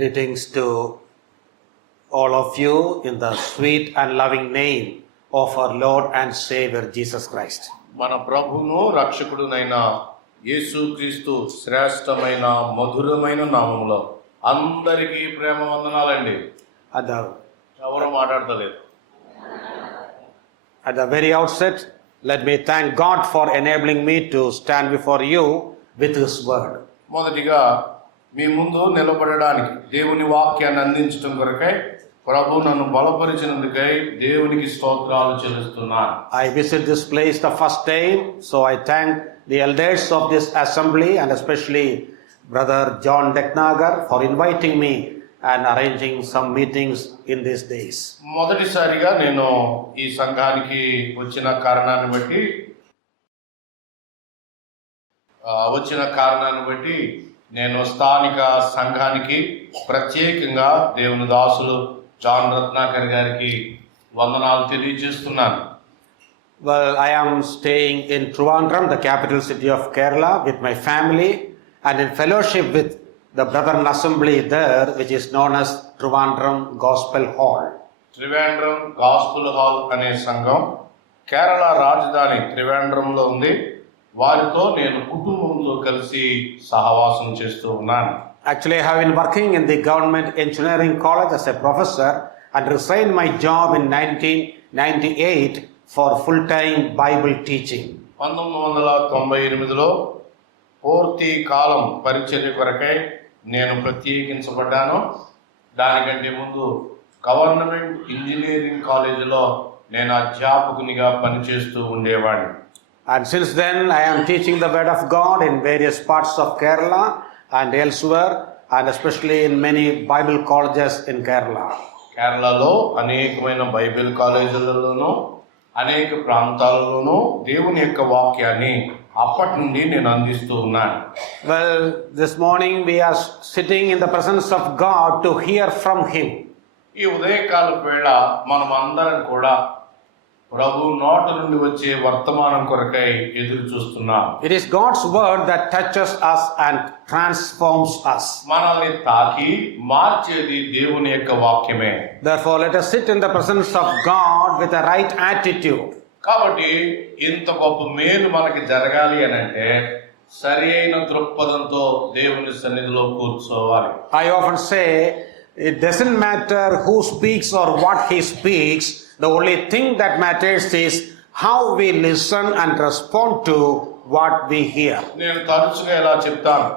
Greetings to all of you in the sweet and loving name of our Lord and Savior Jesus Christ. మన ప్రభువును రక్షకుడునైన యేసుక్రీస్తు శ్రేష్టమైన మధురమైన నామములో అందరికీ ప్రేమ వందనాలండి. ఎవరు మాట్లాడతలేదు. At the very outset, let me thank God for enabling me to stand before you with His word. మొదటిగా మీ ముందు నిలబడడానికి దేవుని వాక్యాన్ని అందించడం కొరకై ప్రభు నన్ను బలపరిచినందుకై దేవునికి స్తోత్రాలు చెల్లిస్తున్నాను. I visit this place the first time, so I thank the elders of this assembly and especially Brother John Deknagar for inviting me and arranging some meetings in these days. మొదటిసారిగా నేను ఈ సంఘానికి వచ్చిన కారణాన్ని బట్టి నేను స్థానిక సంఘానికి ప్రత్యేకంగా దేవుని దాసులు జాన్ రత్నాకర్ గారికి వందనాలు తెలియజేస్తున్నాను. Well, I am staying in Trivandrum, the capital city of Kerala, with my family and in fellowship with the Brethren Assembly there, which is known as Trivandrum Gospel Hall. Trivandrum gospel hall అనే సంఘం కేరళ రాజధాని త్రివేంద్రంలో ఉంది. వారితో నేను కుటుంబంతో కలిసి సహవాసం చేస్తూ ఉన్నాను. Actually, I have been working in the Government Engineering College as a professor and resigned my job in 1998 for full-time Bible teaching. 1998లో పూర్తి కాలం పరిచర్య కొరకై నేను ప్రత్యేకించబడ్డాను. దానికంటే ముందు గవర్నమెంట్ ఇంజనీరింగ్ కాలేజీలో నేను అధ్యాపకునిగా పనిచేస్తూ ఉండేవాడిని. And since then, I am teaching the word of God in various parts of Kerala and elsewhere, and especially in many Bible colleges in Kerala. కేరళలో అనేకమైన బైబిల్ కాలేజీలలోనూ అనేక ప్రాంతాలలోనూ దేవుని యొక్క వాక్యాన్ని అప్పటి నుండి నేను అందిస్తూ ఉన్నాను. Well, this morning we are sitting in the presence of God to hear from Him. ఈ ఉదయకాలపు వేళ మనం అందరం కూడా ప్రభు నోటి నుండి వచ్చే వర్తమానం కొరకై ఎదురు చూస్తున్నాం. It is God's word that touches us and transforms us. మనల్ని తాకి మార్చేది దేవుని యొక్క వాక్యమే. Therefore, let us sit in the presence of God with a right attitude. కాబట్టి ఇంత గొప్ప మేలు మనకి జరగాలి అని అంటే సరి అయిన దృక్పథంతో దేవుని సన్నిధిలో కూర్చోవాలి. I often say it doesn't matter who speaks or what he speaks. The only thing that matters is how we listen and respond to what we hear. నేను తరచుగా ఇలా చెప్తాను,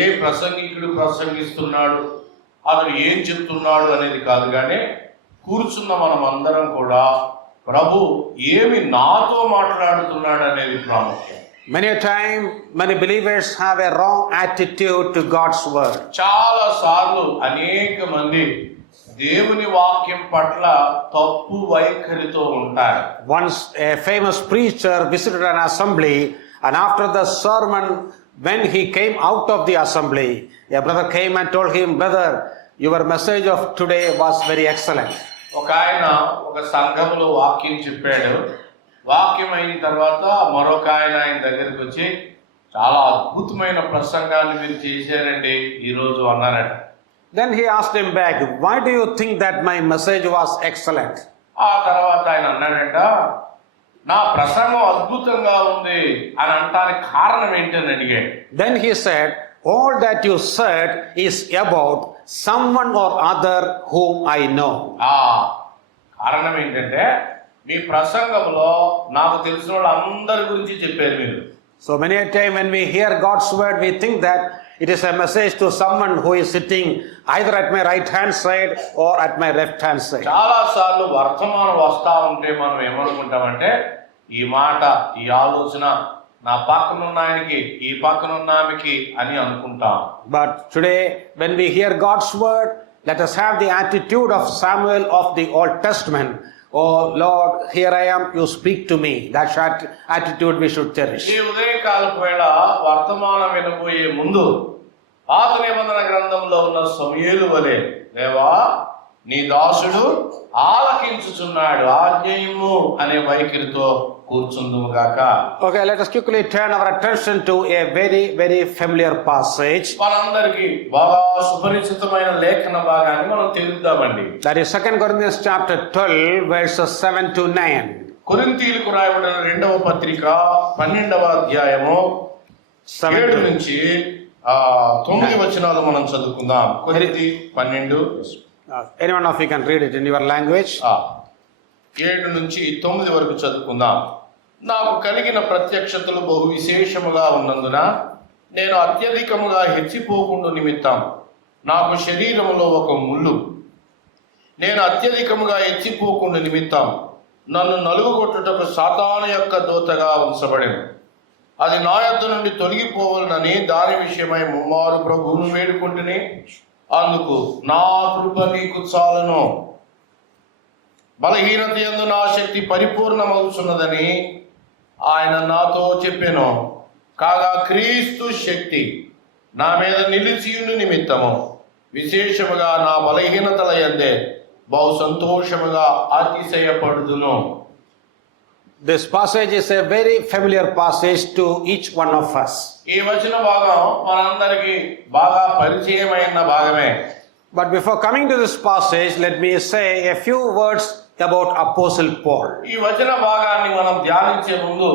ఏ ప్రసంగికుడు ప్రసంగిస్తున్నాడు, అతను ఏం చెప్తున్నాడు అనేది కాదు, కానీ కూర్చున్న మనం అందరం కూడా ప్రభు ఏమి నాతో మాట్లాడుతున్నాడు అనేది ప్రాముఖ్యం. Many a time, many believers have a wrong attitude to God's word. చాలా సార్లు అనేక మంది దేవుని వాక్యం పట్ల తప్పు వైఖరితో ఉంటారు. Once a famous preacher visited an assembly, and after the sermon, when he came out of the assembly, a brother came and told him, "Brother, your message of today was very excellent." ఒక ఆయన ఒక సంఘంలో వాక్యం చెప్పాడు. వాక్యం అయిన తర్వాత మరొక ఆయన దగ్గరికి వచ్చి, చాలా అద్భుతమైన ప్రసంగాన్ని మీరు చేశారండి ఈరోజు అన్నారట. Then he asked him back, "Why do you think that my message was excellent?" ఆ తర్వాత ఆయన అన్నాడంట, నా ప్రసంగం అద్భుతంగా ఉంది అని అంటానికి కారణం ఏంటని అడిగాడు. Then he said, "All that you said is about someone or other whom I know." కారణం ఏంటంటే మీ ప్రసంగంలో నాకు తెలిసిన వాళ్ళు అందరి గురించి చెప్పారు మీరు. So many a time when we hear God's word, we think that it is a message to someone who is sitting either at my right hand side or at my left hand side. చాలా సార్లు వర్తమానం వస్తా ఉంటే మనం ఏమనుకుంటామంటే, ఈ మాట, ఈ ఆలోచన నా పక్కనున్న ఆయనకి, ఈ పక్కనున్న ఆమెకి అని అనుకుంటాం. But today when we hear God's word, let us have the attitude of Samuel of the Old Testament. "Oh Lord, here I am, you speak to me." That attitude we should cherish. ఈ ఉదయకాలపు వేళ వర్తమానం వినబోయే ముందు పాత నిబంధన గ్రంథంలో ఉన్న సమూయేలు వలె, దేవా నీ దాసుడు ఆలకించుచున్నాడు, ఆజ్ఞయము అనే వైఖరితో కూర్చుందుము గాక. Okay, let us quickly turn our attention to a very, very familiar passage. మనందరికీ బాగా సుపరిచితమైన లేఖన భాగాన్ని మనం తెలుద్దామండి. That is 2 Corinthians chapter 12, verses 7 to 9. కొరింథీయులకు రాయబడిన 2వ పత్రిక 12వ అధ్యాయము 7 నుంచి 9 వచనాలు మనం చదువుకుందాం. కొరింథీ 12 Anyone of you can read it in your language. 7 నుంచి 9 వరకు చదువుకుందాం. నాకు కలిగిన ప్రత్యక్షతలు బహు విశేషముగా ఉన్నందున నేను అత్యధికముగా హెచ్చిపోకుండా నిమిత్తం నాకు శరీరములో ఒక ముళ్ళు, నేను అత్యధికముగా హెచ్చిపోకుండా నిమిత్తం నన్ను నలుగుగొట్టుటకు సాతాను యొక్క దూతగా ఉంచబడెను. అది నా యొద్ద నుండి తొలగిపోవాలని దాని విషయమై ముమ్మారు ప్రభువును వేడుకుంటుని, అందుకు నా కృప నీకు చాలును, బలహీనత యందు నా శక్తి పరిపూర్ణమవుతున్నదని ఆయన నాతో చెప్పెను. కాగా క్రీస్తు శక్తి నా మీద నిలిచియుండు నిమిత్తము విశేషముగా నా బలహీనతల యందే బహు సంతోషముగా అతిశయపడుదును. This passage is a very familiar passage to each one of us. ఈ వచన భాగం మనందరికీ బాగా పరిచయమైన భాగమే. But before coming to this passage, let me say a few words about Apostle Paul. ఈ వచన భాగాన్ని మనం ధ్యానించే ముందు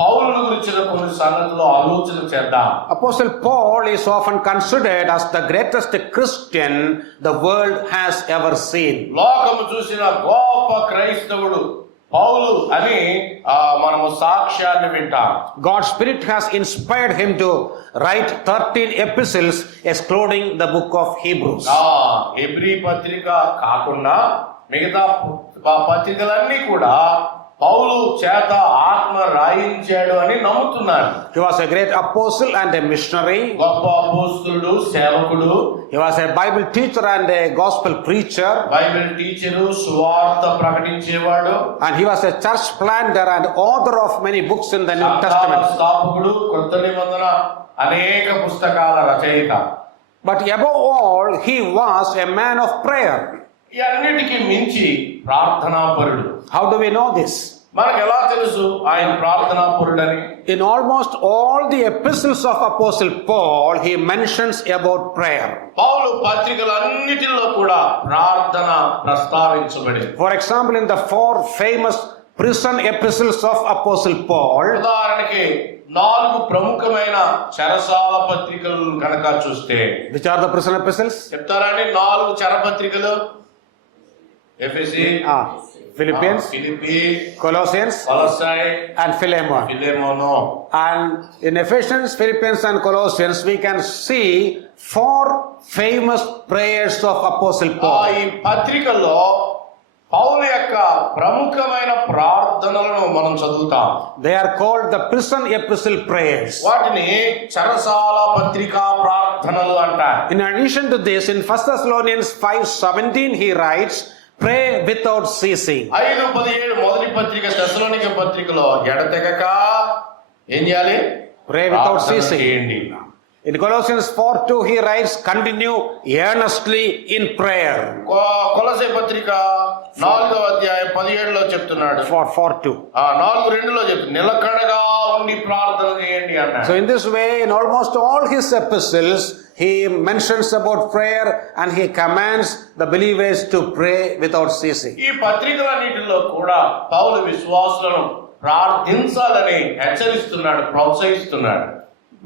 పౌలును గురించిన కొన్ని సంగతులు ఆలోచన చేద్దాం. Apostle Paul is often considered as the greatest Christian the world has ever seen. లోకము చూసిన గొప్ప క్రైస్తవుడు పౌలు అని మనము సాక్ష్యాన్ని వింటాం. God's Spirit has inspired him to write 13 epistles excluding the book of Hebrews. Hebrew పత్రిక కాకుండా మిగతా పత్రికలన్నీ కూడా పౌలు చేత ఆత్మ రాయించాడు అని నమ్ముతున్నారు. He was a great apostle and a missionary. గొప్ప అపోస్తలుడు, సేవకుడు. He was a Bible teacher and a gospel preacher. Bible teacher, సువార్త ప్రకటించేవాడు. And he was a church planter and author of many books in the New Testament. స్థాపకుడు, కొత్త నిబంధన అనేక పుస్తకాల రచయిత. But above all, he was a man of prayer. ఈ అన్నిటికీ మించి ప్రార్థనాపరుడు. How do we know this? మనకు ఎలా తెలుసు ఆయన ప్రార్థనాపరుడని? In almost all the epistles of Apostle Paul, he mentions about prayer. పౌలు పత్రికలన్నిటిలో కూడా ప్రార్థన ప్రస్తావించబడింది. For example, in the 4 famous prison epistles of Apostle Paul, ఉదాహరణకి 4 ప్రముఖమైన చెరసాల పత్రికలు కనుక చూస్తే, which are the prison epistles? చెప్తారండి 4 చెరపత్రికలు. ఎఫెసీ, Philippians, Philippi, Colossians, కొలస్సై, and Philemon. Philemon. And in Ephesians, Philippians and Colossians, we can see 4 famous prayers of Apostle Paul. ఈ పత్రికల్లో పౌలు యొక్క ప్రముఖమైన ప్రార్థనలను మనం చదువుతాం. They are called the prison epistle prayers. వాటిని చెరసాల పత్రికా ప్రార్థనలు అంటారు. In addition to this, in 1 Thessalonians 5:17, he writes, pray without ceasing. 5:17 మొదటి పత్రిక తెస్సలోనిక పత్రికలో ఎడతెగక ఏం చేయాలి? Pray without ప్రార్థన ceasing. చేయండి. In Colossians 4:2, he writes, continue earnestly in prayer. కొలస్సై పత్రిక 4వ అధ్యాయం 17లో చెప్తున్నాడు. 4:2. 4:2లో చెప్తున్నాడు, నిలకడగా ఉండి ప్రార్థన చేయండి అన్నాడు. So in this way, in almost all his epistles, he mentions about prayer and he commands the believers to pray without ceasing. ఈ పత్రికలన్నిటిలో కూడా పౌలు విశ్వాసులను ప్రార్థించాలని హెచ్చరిస్తున్నాడు, ప్రోత్సహిస్తున్నాడు.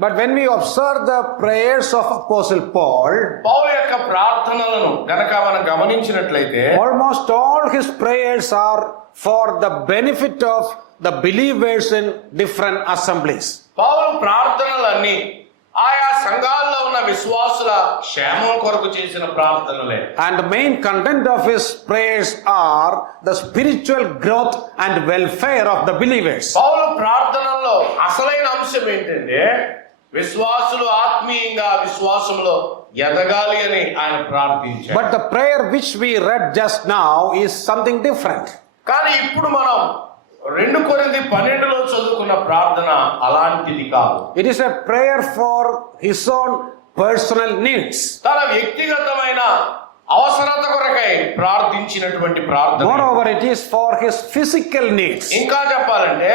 But when we observe the prayers of Apostle Paul, పౌలు యొక్క ప్రార్థనలను గనక మనం గమనించినట్లయితే almost all his prayers are for the benefit of the believers in different assemblies. పౌలు ప్రార్థనలన్నీ ఆయా సంఘాల్లో ఉన్న విశ్వాసుల క్షేమం కొరకు చేసిన ప్రార్థనలే. And the main content of his prayers are the spiritual growth and welfare of the believers. పౌలు ప్రార్థనల్లో అసలైన అంశం ఏంటంటే విశ్వాసులు ఆత్మీయంగా విశ్వాసంలో ఎదగాలి అని ఆయన ప్రార్థించారు. But the prayer which we read just now is something different. కానీ ఇప్పుడు మనం 2 కొరింథీ 12లో చదువుకున్న ప్రార్థన అలాంటిది కాదు. It is a prayer for his own personal needs. తన వ్యక్తిగతమైన అవసరత కొరకై ప్రార్థించినటువంటి ప్రార్థన. Moreover, it is for his physical needs. ఇంకా చెప్పాలంటే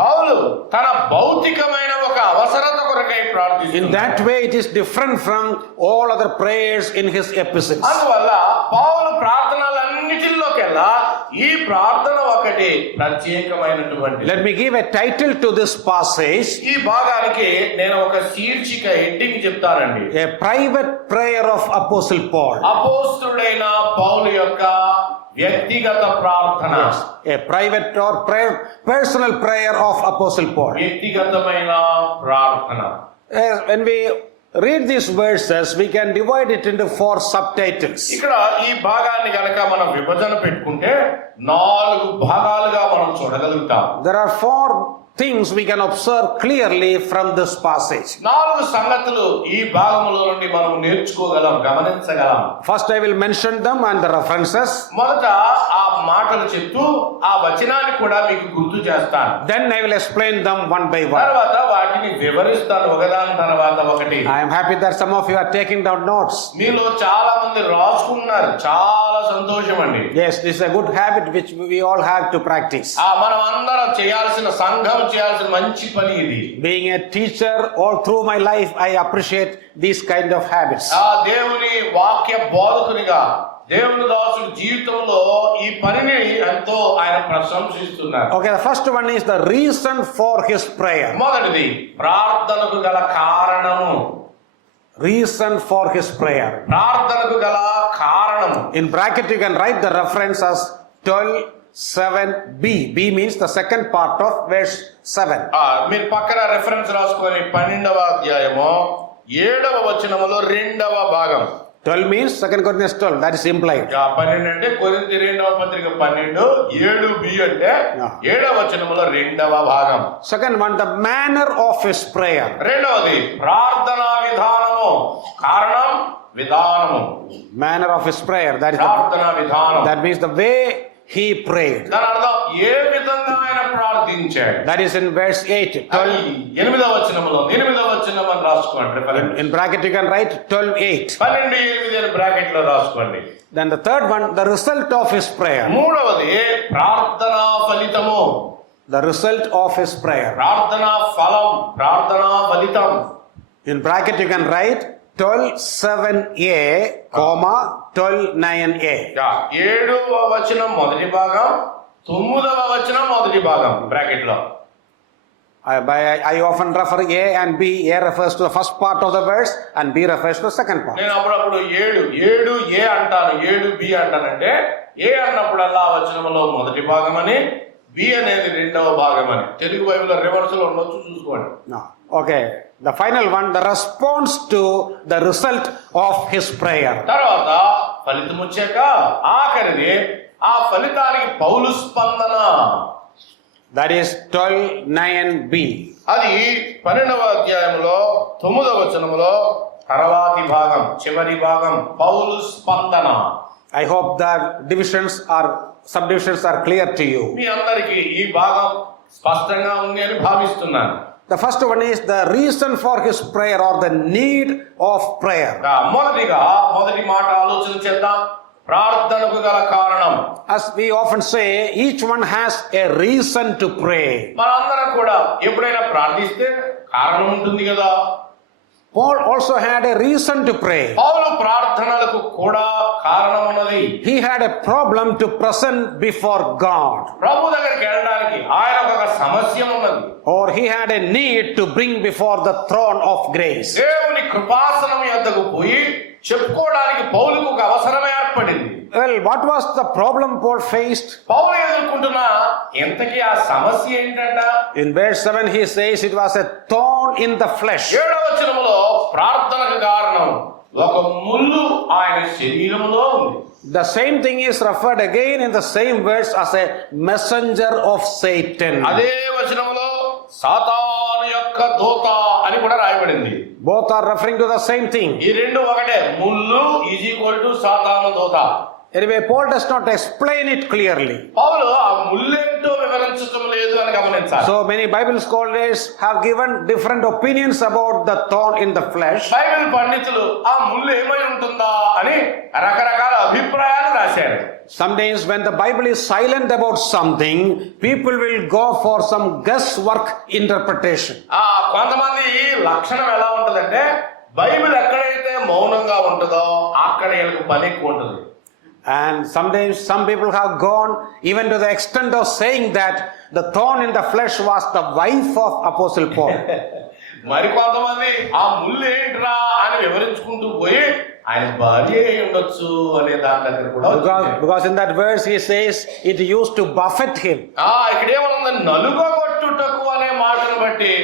పౌలు తన భౌతికమైన ఒక అవసరత కొరకై In ప్రార్థిస్తున్నాడు. that way, it is different from all other prayers in his epistles. అందువల్ల పౌలు ప్రార్థనలన్నిటిలోకెల్లా ఈ ప్రార్థన ఒకటి ప్రత్యేకమైనటువంటి. Let me give a title to this passage, ఈ భాగానికి నేను ఒక శీర్షిక హెడ్డింగ్ చెప్తానండి. a private prayer of Apostle Paul. అపోస్తుడైన పౌలు యొక్క వ్యక్తిగత ప్రార్థన. A private or personal prayer of Apostle Paul. వ్యక్తిగతమైన ప్రార్థన. When we read these verses, we can divide it into 4 subtitles. ఇక్కడ ఈ భాగాన్ని గనక మనం విభజన పెట్టుకుంటే 4 భాగాలుగా మనం చూడగలుగుతాం. There are 4 things we can observe clearly from this passage. 4 సంగతులు ఈ భాగములో నుండి మనం నేర్చుకోగలం, గమనించగలం. First, I will mention them and the references. మొదట ఆ మాటలు చెప్తూ ఆ వచనాన్ని కూడా మీకు గుర్తు చేస్తాను. Then I will explain them one by one. తర్వాత వాటిని వివరిస్తాను ఒకదాని తర్వాత ఒకటి. I am happy that some of you are taking down notes. మీలో చాలా మంది రాసుకున్నారు, చాలా సంతోషం అండి. Yes, this is a good habit which we all have to practice. మనం అందరం చేయాల్సిన, సంఘం చేయాల్సిన మంచి పని ఇది. Being a teacher all through my life, I appreciate these kind of habits. ఆ దేవుని వాక్య బోధకునిగా దేవుని దాసుడి జీవితంలో ఈ పనిని ఎంతో ఆయన ప్రశంసిస్తున్నారు. Okay, the first one is the reason for his prayer. మొదటిది ప్రార్థనకు గల కారణము. Reason for his prayer. ప్రార్థనకు గల కారణము. In bracket you can write the reference as 12:7b. B means the second part of verse 7. మీరు పక్కన రెఫరెన్స్ రాసుకొని 12వ అధ్యాయము 7వ వచనములో 2వ భాగం. 12 means 2 Corinthians 12. That is implied. 12 అంటే కొరింథీ 2వ పత్రిక 12, 7b అంటే 7వ వచనములో 2వ భాగం. Second one, the manner of his prayer. రెండవది ప్రార్థనా విధానము. కారణం, విధానము. Manner of his prayer. ప్రార్థనా విధానం. That means the way he prayed. దాని అర్థం ఏ విధంగా ఆయన ప్రార్థించాడు. That is in verse 8. 12. 8వ వచనములో 8వ వచనం అని రాసుకోండి. In bracket you can write 12:8. 12:8 అని బ్రాకెట్ లో రాసుకోండి. Then the third one, the result of his prayer. మూడవది ప్రార్థనా ఫలితము. The result of his prayer. ప్రార్థనా ఫలం, ప్రార్థనా ఫలితం. In bracket you can write 12:7a, comma 12:9a. 7వ వచనం మొదటి భాగం, 9వ వచనం మొదటి భాగం బ్రాకెట్ లో. I often refer A and B. A refers to the first part of the verse and B refers to the second part. నేను అప్పుడప్పుడు 7 ఏ అంటాను, 7 బి అంటానంటే ఏ అన్నప్పుడల్లా ఆ వచనంలో మొదటి భాగం అని, బి అనేది 2వ భాగం అని. తెలుగు బైబిల్లో రివర్స్ లో ఉండొచ్చు, చూసుకోండి. No. Okay. The final one, the response to the result of his prayer. తర్వాత ఫలితం వచ్చాక ఆఖరిది ఆ ఫలితానికి పౌలు స్పందన. That is 12:9b. అది 12వ అధ్యాయంలో 9వ వచనములో తర్వాతి భాగం, చివరి భాగం, పౌలు స్పందన. I hope that subdivisions are clear to you. మీ అందరికీ ఈ భాగం స్పష్టంగా ఉంది అని భావిస్తున్నాను. The first one is the reason for his prayer or the need of prayer. మొదటి మాట ఆలోచన చేద్దాం. ప్రార్థనకు గల కారణం. As we often say, each one has a reason to pray. మనందరం కూడా ఎప్పుడైనా ప్రార్థిస్తే కారణం ఉంటుంది కదా. Paul also had a reason to pray. పౌలు ప్రార్థనలకు కూడా కారణం ఉన్నది. He had a problem to present before God. ప్రభు దగ్గరికి వెళ్ళడానికి ఆయనకు ఒక సమస్య ఉన్నది. Or he had a need to bring before the throne of grace. దేవుని కృపాసనం యొద్దకు పోయి చెప్పుకోవడానికి పౌలుకు ఒక అవసరం ఏర్పడింది. Well, what was the problem Paul faced? పౌలు ఎదుర్కొంటున్న ఎంతకీ ఆ సమస్య ఏంటంట? In verse 7 he says it was a thorn in the flesh. 7వ వచనములో ప్రార్థనకు కారణం ఒక ముళ్ళు ఆయన శరీరములో ఉంది. The same thing is referred again in the same verse as a messenger of Satan. అదే వచనములో సాతాను యొక్క దూత అని కూడా రాయబడింది. Both are referring to the same thing. ఈ రెండు ఒకటే. ముళ్ళు ఈజ్ ఈక్వల్ టు సాతాను దూత. Anyway, Paul does not explain it clearly. పౌలు ఆ ముళ్ళేంటో వివరించటం లేదు అని గమనించాలి. So many Bible scholars have given different opinions about the thorn in the flesh. Bible పండితులు ఆ ముళ్ళు ఏమై ఉంటుందా అని రకరకాల అభిప్రాయాలు రాశారు. Sometimes when the Bible is silent about something, people will go for some guesswork interpretation. కొంతమంది లక్షణం ఎలా ఉంటదంటే బైబిల్ ఎక్కడైతే మౌనంగా ఉంటుందో అక్కడ వీళ్ళకి పని ఎక్కువ ఉంటుంది. And sometimes some people have gone even to the extent of saying that the thorn in the flesh was the wife of Apostle Paul. మరి కొంతమంది ఆ ముళ్ళు ఏంట్రా అని వివరించుకుంటూ పోయి ఆయన భార్య అయి ఉండొచ్చు అనే దాని దగ్గర కూడా Because in that verse he says it used to buffet him. ఇక్కడ ఏమన్నా నలుగొట్టుటకు అనే మాటను బట్టి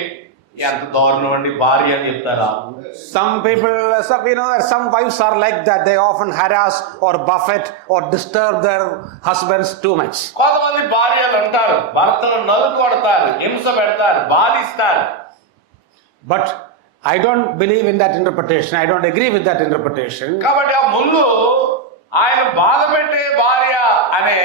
ఎంత దారుణం అండి భార్య అని చెప్తారా? Some people, some wives are like that. They often harass or buffet or disturb their husbands too much. కొంతమంది భార్యలు అంటారు భర్తను నలుగు కొడతారు, హింస పెడతారు, బాధిస్తారు. But I don't believe in that interpretation. I don't agree with that interpretation. కాబట్టి ఆ ముళ్ళు ఆయన బాధ పెట్టే భార్య అనే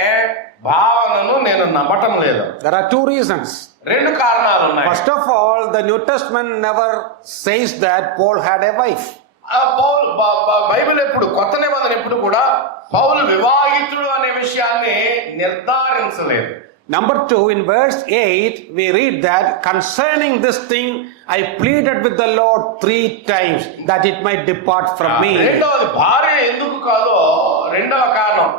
భావనను నేను నమ్మటం లేదు. There are two reasons. రెండు కారణాలు ఉన్నాయి. First of all, the New Testament never says that Paul had a wife. Paul Bible ఎప్పుడు కొత్త నిబంధన ఎప్పుడు కూడా పౌలు వివాహితుడు అనే విషయాన్ని నిర్ధారించలేదు. Number 2, in verse 8, we read that concerning this thing, I pleaded with the Lord 3 times that it might depart from me. రెండవది భార్య ఎందుకు కాదో రెండవ కారణం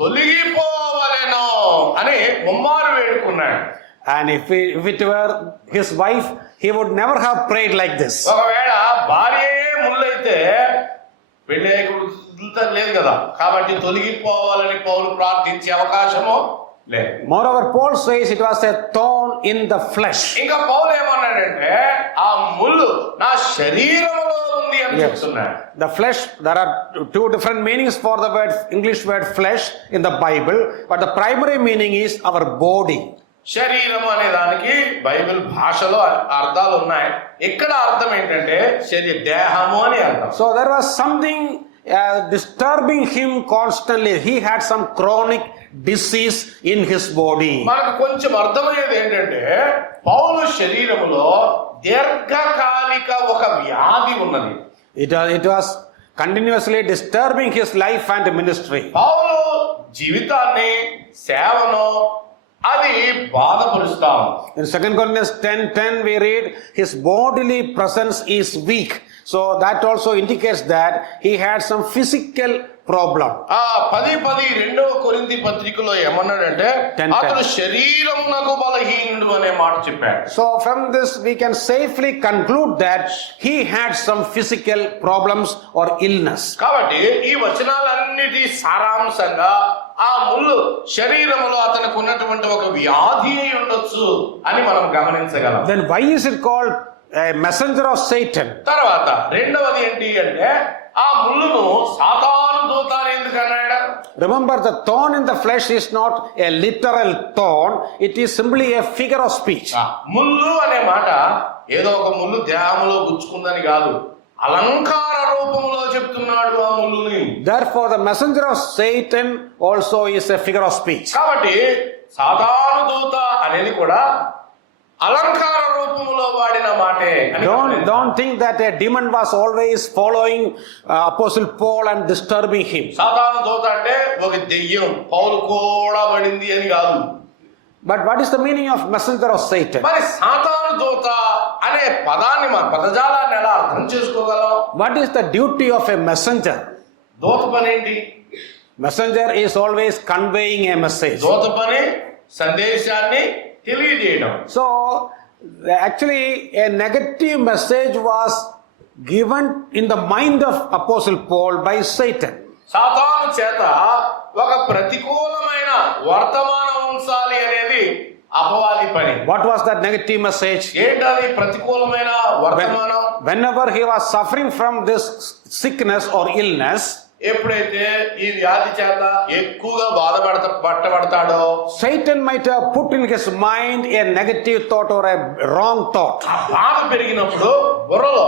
తొలగిపోవలెను అని ముమ్మారు వేడుకున్నాడు. And if it were his wife, he would never have prayed like this. ఒకవేళ భార్యయే ముళ్ళైతే పెళ్ళి లేదు కదా, కాబట్టి తొలగిపోవాలని పౌలు ప్రార్థించే అవకాశము లేదు. Moreover, Paul says it was a thorn in the flesh. ఇంకా పౌలు ఏమన్నాడంటే ఆ ముళ్ళు నా శరీరంలో ఉంది అని చెప్తున్నాడు. The flesh, there are two different meanings for the word, English word flesh in the Bible, but the primary meaning is our body. శరీరం అనే దానికి బైబిల్ భాషలో అర్థాలు ఉన్నాయి. ఇక్కడ అర్థం ఏంటంటే దేహము అని అర్థం. So there was something disturbing him constantly. He had some chronic disease in his body. మనకు కొంచెం అర్థమయ్యేది ఏంటంటే పౌలు శరీరములో దీర్ఘకాలిక ఒక వ్యాధి ఉన్నది. It was continuously disturbing his life and ministry. పౌలు జీవితాన్ని సేవను అది బాధపరుస్తాం. In 2 Corinthians 10:10 we read his bodily presence is weak. So that also indicates that he had some physical problem. 10:10 రెండవ కొరింథీ పత్రికలో ఏమన్నాడంటే అతడు శరీరమునకు బలహీనుడు అనే మాట చెప్పాడు. So from this we can safely conclude that he had some physical problems or illness. కాబట్టి ఈ వచనాలన్నిటి సారాంశంగా ఆ ముళ్ళు శరీరములో అతనికి ఉన్నటువంటి ఒక వ్యాధి అయి ఉండొచ్చు అని మనం గమనించగలం. Then why is it called a messenger of Satan? తర్వాత రెండవది ఏంటి అంటే ఆ ముళ్ళును సాతాను దూత అని ఎందుకు అన్నాడు? Remember, the thorn in the flesh is not a literal thorn, it is simply a figure of speech. ముళ్ళు అనే మాట ఏదో ఒక ముళ్ళు దేహంలో గుచ్చుకుందని కాదు, అలంకార రూపంలో చెప్తున్నాడు ఆ ముళ్ళుని. Therefore the messenger of Satan also is a figure of speech. కాబట్టి సాతాను దూత అనేది కూడా అలంకార రూపంలో వాడిన మాటే. Don't think that a demon was always following Apostle Paul and disturbing him. సాతాను దూత అంటే ఒక దెయ్యం పౌలు కూడా పడింది అని కాదు. But what is the meaning of messenger of Satan? మరి సాతాను దూత అనే పదాన్ని మన పదజాలాన్ని ఎలా అర్థం చేసుకోగలం? What is the duty of a messenger? దూత పని ఏంటి? Messenger is always conveying a message. దూత పని సందేశాన్ని తెలియజేయడం. So actually a negative message was given in the mind of Apostle Paul by Satan. సాతాను చేత ఒక ప్రతికూలమైన వర్తమానం ఉంచాలి అనేది అపవాది పని. What was that negative message? ఏంటది ప్రతికూలమైన వర్తమానం? Whenever he was suffering from this sickness or illness, ఎప్పుడైతే ఈ వ్యాధి చేత ఎక్కువగా బాధపడతాడో Satan might have put in his mind a negative thought or a wrong thought. ఆ బాధ పెరిగినప్పుడు బుర్రలో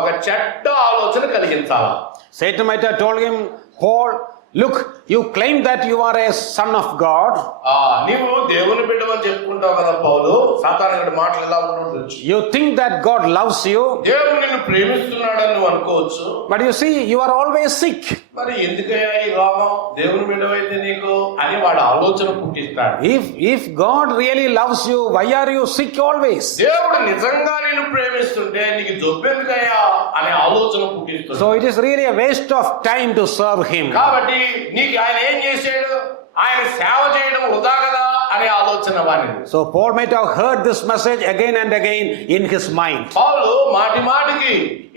ఒక చెడ్డ ఆలోచన కలిగించాలి. Satan might have told him, Paul, look, you claim that you are a son of God. నీవు దేవుని బిడ్డవని చెప్పుకుంటావు కదా పౌలు. సాతానుడి మాటలు ఎలా ఉండొచ్చు. You think that God loves you. దేవుడు నిన్ను ప్రేమిస్తున్నాడని నువ్వు అనుకోవచ్చు. But you see, you are always sick. మరి ఎందుకయ్యా ఈ రోగం, దేవుని బిడ్డవైతే నీకు అని వాడు ఆలోచన పుట్టిస్తాడు. If God really loves you, why are you sick always? దేవుడు నిజంగా నిన్ను ప్రేమిస్తుంటే నీకు జబ్బెందుకయ్యా అనే ఆలోచన పుట్టిస్తాడు. So it is really a waste of time to serve him. కాబట్టి నీకు ఆయన ఏం చేశాడు, ఆయన సేవ చేయడం వృధా కదా అనే ఆలోచన వాడిది. So Paul might have heard this message again and again in his mind. పౌలు మాటి మాటికి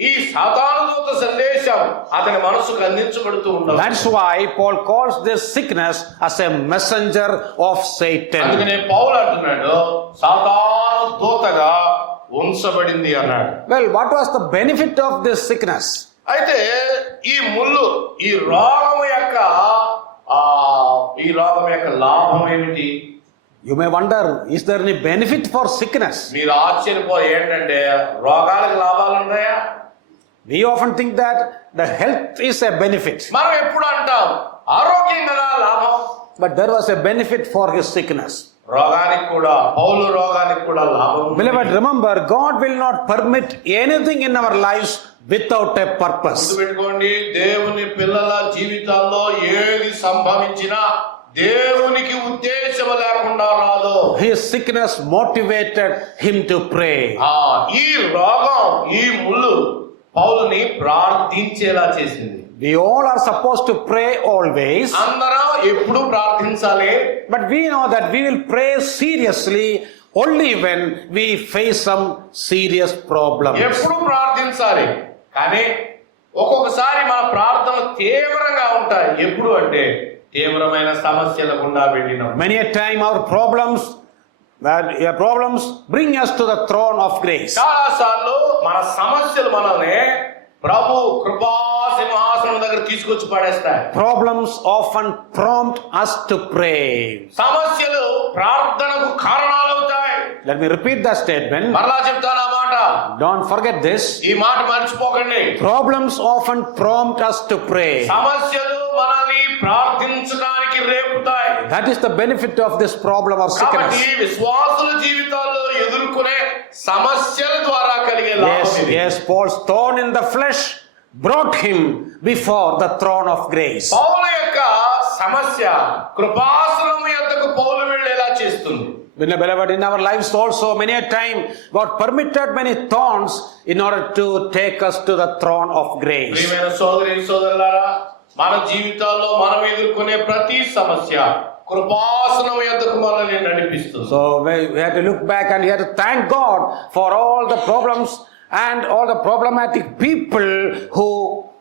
ఈ సాతాను దూత సందేశం అతని మనసుకు అందించబడుతూ ఉండదు. That's why Paul calls this sickness as a messenger of Satan. అందుకనే పౌలు అంటున్నాడు సాతాను దూతగా ఉంచబడింది అన్నాడు. Well, what was the benefit of this sickness? అయితే ఈ ముళ్ళు, ఈ రోగం యొక్క లాభం ఏమిటి? You may wonder, is there any benefit for sickness? మీరు ఆశ్చర్యపోయి ఏంటంటే రోగాలకు లాభాలు ఉన్నాయా? We often think that the health is a benefit. మనం ఎప్పుడు అంటాం ఆరోగ్యం కదా లాభం. But there was a benefit for his sickness. రోగానికి కూడా, పౌలు రోగానికి కూడా లాభం ఉంది. Beloved, remember, God will not permit anything in our lives without a purpose. గుర్తుపెట్టుకోండి, దేవుని పిల్లల జీవితాల్లో ఏది సంభవించినా దేవునికి ఉద్దేశం లేకుండా రాదు. His sickness motivated him to pray. ఈ రోగం, ఈ ముళ్ళు పౌలుని ప్రార్థించేలా చేసింది. We all are supposed to pray always. అందరం ఎప్పుడు ప్రార్థించాలి. But we know that we will pray seriously only when we face some serious problems. ఎప్పుడు ప్రార్థించాలి, కానీ ఒక్కొక్కసారి మన ప్రార్థనలు తీవ్రంగా ఉంటాయి. ఎప్పుడు అంటే తీవ్రమైన సమస్యల గుండా వెళ్ళినాం. Many a time our problems bring us to the throne of grace. చాలాసార్లు మన సమస్యలు మనల్ని ప్రభు కృపా సింహాసనం దగ్గర తీసుకొచ్చి పడేస్తాయి. Problems often prompt us to pray. సమస్యలు ప్రార్థనకు కారణాలు అవుతాయి. Let me repeat that statement. మరలా చెప్తాను ఆ మాట. Don't forget this. ఈ మాట మర్చిపోకండి. Problems often prompt us to pray. సమస్యలు మనల్ని ప్రార్థించడానికి రేపుతాయి. That is the benefit of this problem or sickness. కాబట్టి విశ్వాసుల జీవితాల్లో ఎదుర్కొనే సమస్యల ద్వారా కలిగే లాభం ఇది. Yes, Paul's thorn in the flesh brought him before the throne of grace. పౌలు యొక్క సమస్య కృపాసనం యొద్దకు పౌలు వెళ్ళేలా చేస్తుంది. Beloved, in our lives also many a time God permitted many thorns in order to take us to the throne of grace. ప్రియమైన సోదరి సోదరులారా, మన జీవితాల్లో మనం ఎదుర్కొనే ప్రతి సమస్య కృపాసనం యొద్దకు మనల్ని నడిపిస్తుంది. So we have to look back and we have to thank God for all the problems and all the problematic people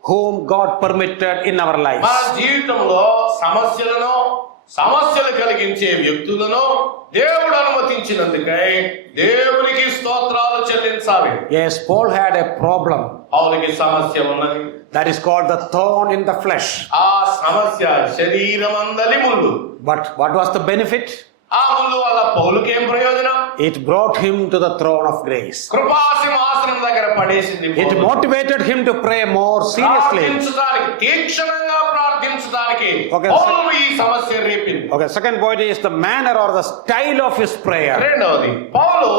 whom God permitted in our lives. మన జీవితంలో సమస్యలు కలిగించే వ్యక్తులను దేవుడు అనుమతించినందుకై దేవునికి స్తోత్రాలు చెల్లించాలి. Yes, Paul had a problem. పౌలుకి సమస్య ఉన్నది. That is called the thorn in the flesh. ఆ సమస్య శరీరమందలి ముళ్ళు. But what was the benefit? ఆ ముళ్ళు వల్ల పౌలుకి ఏం ప్రయోజనం? It brought him to the throne of grace. కృపా సింహాసనం దగ్గర పడేసింది. It motivated him to pray more seriously. ప్రార్థించడానికి, తీక్షణంగా ప్రార్థించడానికి Okay, పౌలు ఈ సమస్య రేపింది. Okay, second point is the manner or the style of his prayer. రెండవది, పౌలు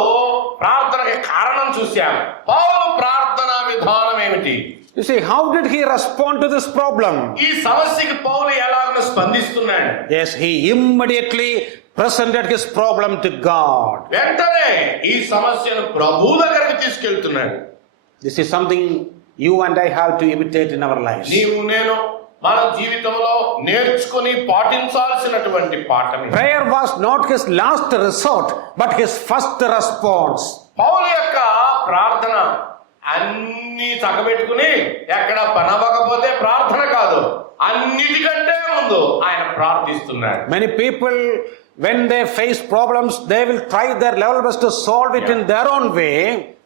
ప్రార్థనకి కారణం చూశాం. పౌలు ప్రార్థన విధానం ఏమిటి? You see, how did he respond to this problem? ఈ సమస్యకి పౌలు ఎలాగో స్పందిస్తున్నాడు? Yes, he immediately presented his problem to God. వెంటనే ఈ సమస్యను ప్రభు దగ్గరికి తీసుకెళ్తున్నాడు. This is something you and I have to imitate in our lives. నీవు నేను మన జీవితంలో నేర్చుకుని పాటించాల్సినటువంటి పాఠం. Prayer was not his last resort, but his first response. పౌలు యొక్క ప్రార్థన అన్ని చక్కబెట్టుకుని ఎక్కడ పనవకపోతే ప్రార్థన కాదు, అన్నిటికంటే ముందు ఆయన ప్రార్థిస్తున్నాడు. Many people, when they face problems, they will try their level best to solve it in their own way.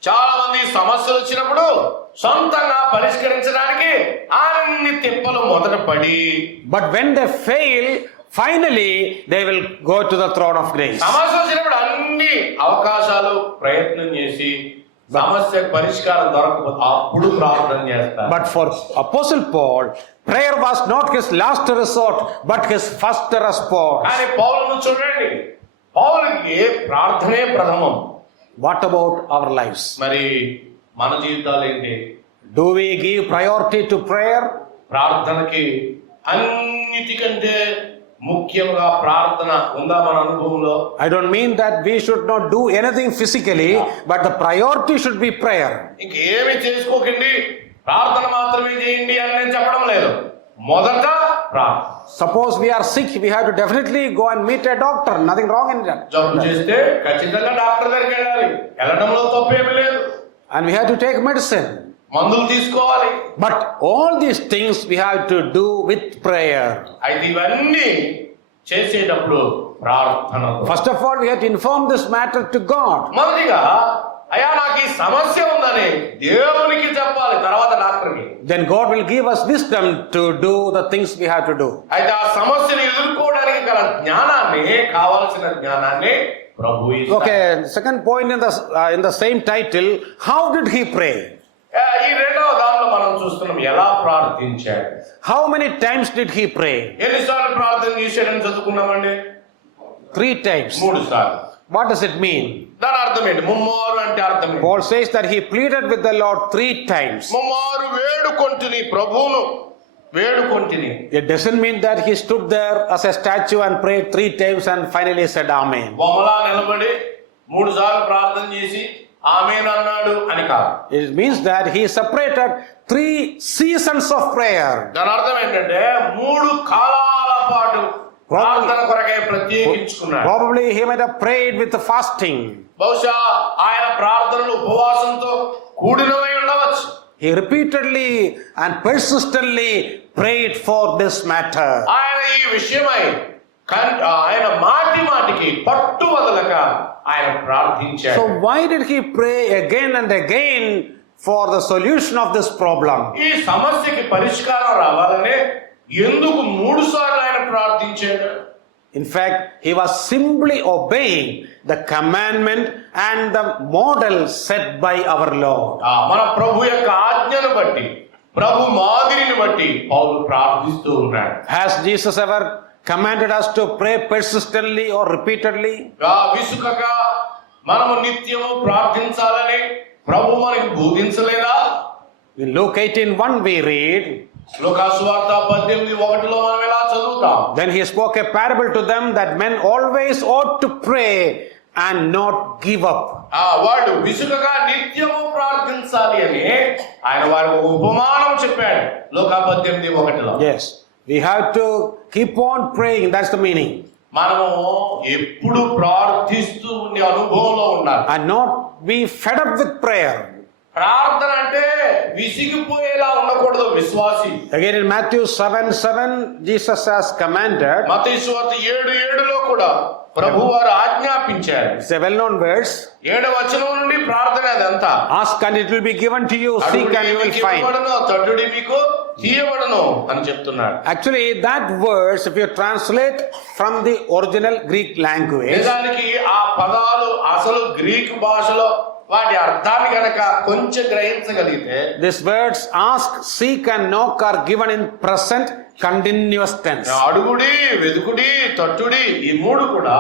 చాలా మంది సమస్యలు వచ్చినప్పుడు సొంతంగా పరిష్కరించడానికి అన్ని తిప్పలు మొదట పడి, But when they fail, finally they will go to the throne of grace. సమస్య వచ్చినప్పుడు అన్ని అవకాశాలు ప్రయత్నం చేసి సమస్యకు పరిష్కారం దొరకకపోతే అప్పుడు ప్రార్థన చేస్తారు. But for Apostle Paul, prayer was not his last resort, but his first response. కానీ పౌలును చూడండి, పౌలుకి ప్రార్థనే ప్రథమం. What about our lives? మరి మన జీవితాలు ఏంటి? Do we give priority to prayer? ప్రార్థనకి అన్నిటికంటే ముఖ్యంగా ప్రార్థన ఉందా మన అనుభవంలో? I don't mean that we should not do anything physically, but the priority should be prayer. ఇంకేమి చేసుకోకండి, ప్రార్థన మాత్రమే చేయండి అని నేను చెప్పడం లేదు. మొదట ప్రార్థన. Suppose we are sick, we have to definitely go and meet a doctor. Nothing wrong in that. జబ్బు చేస్తే ఖచ్చితంగా డాక్టర్ దగ్గరికి వెళ్ళాలి, వెళ్ళడంలో తప్పేమీ లేదు. And we have to take medicine. మందులు తీసుకోవాలి. But all these things we have to do with prayer. అయితే ఇవన్నీ చేసేటప్పుడు ప్రార్థన. First of all, we have to inform this matter to God. మొదటిగా అయ్యా నాకు ఈ సమస్య ఉందని దేవునికి చెప్పాలి, తర్వాత డాక్టర్కి. Then God will give us wisdom to do the things we have to do. అయితే ఆ సమస్యను ఎదుర్కోవడానికి గల జ్ఞానాన్ని, కావాల్సిన జ్ఞానాన్ని ప్రభు ఇస్తాడు. Okay, second point in the same title, how did he pray? ఈ రెండవ దానిలో మనం చూస్తున్నాం ఎలా ప్రార్థించాడు. How many times did he pray? ఎన్నిసార్లు ప్రార్థన చేశాడని చదువుకున్నామండి? 3 times. 3 సార్లు. What does it mean? దాని అర్థం ఏంటి? ముమ్మారు అంటే అర్థం ఏంటి? Paul says that he pleaded with the Lord 3 times. ముమ్మారు వేడుకొంటిని, ప్రభువును వేడుకొంటిని. It doesn't mean that he stood there as a statue and prayed 3 times and finally said Amen. బొమ్మలా నిలబడి 3 సార్లు ప్రార్థన చేసి ఆమేన్ అన్నాడు అని కాదు. It means that he separated 3 seasons of prayer. దాని అర్థం ఏంటంటే 3 కాలాల పాటు ప్రార్థన కొరకై ప్రత్యేకించుకున్నాడు. Probably he might have prayed with fasting. బహుశా ఆయన ప్రార్థనలు ఉపవాసంతో కూడినవై ఉండవచ్చు. He repeatedly and persistently prayed for this matter. ఆయన ఈ విషయమై ఆయన మాటి మాటికి పట్టు వదలక ఆయన ప్రార్థించాడు. So why did he pray again and again for the solution of this problem? ఈ సమస్యకి పరిష్కారం రావాలనే ఎందుకు 3 సార్లు ఆయన ప్రార్థించాడు? In fact, he was simply obeying the commandment and the model set by our Lord. మన ప్రభు యొక్క ఆజ్ఞను బట్టి, ప్రభు మాదిరిని బట్టి పౌలు ప్రార్థిస్తూ ఉన్నాడు. Has Jesus ever commanded us to pray persistently or repeatedly? విసుకక మనము నిత్యము ప్రార్థించాలని ప్రభు మనకి బోధించలేదా? In Luke 18:1 we read, లోకాసు వార్త 18:1 మనం ఎలా చదువుతాం? then he spoke a parable to them that men always ought to pray and not give up. వాళ్ళు విసుకగా నిత్యము ప్రార్థించాలి అని ఆయన వారికి ఒక ఉపమానం చెప్పాడు. లోకా 18:1. Yes, we have to keep on praying. That's the meaning. మనము ఎప్పుడు ప్రార్థిస్తూ ఉండే అనుభవంలో ఉండాలి. And not be fed up with prayer. ప్రార్థన అంటే విసిగిపోయేలా ఉండకూడదు విశ్వాసి. Again in Matthew 7:7, Jesus has commanded. మత్తయి సువార్త 7:7 కూడా ప్రభు వారు ఆజ్ఞాపించారు. It's a well-known verse. 7వ వచనం నుండి ప్రార్థన అదంతా. Ask and it will be given to you. Seek and you will find. తట్టుడి మీకు తీయబడును అని చెప్తున్నాడు. Actually, that verse, if you translate from the original Greek language, నిజానికి ఆ పదాలు అసలు గ్రీకు భాషలో వాటి అర్థాన్ని గనక కొంచెం గ్రహించగలిగితే, these words ask, seek and knock are given in present continuous tense. అడుగుడి, వెదుకుడి, తట్టుడి ఈ 3 కూడా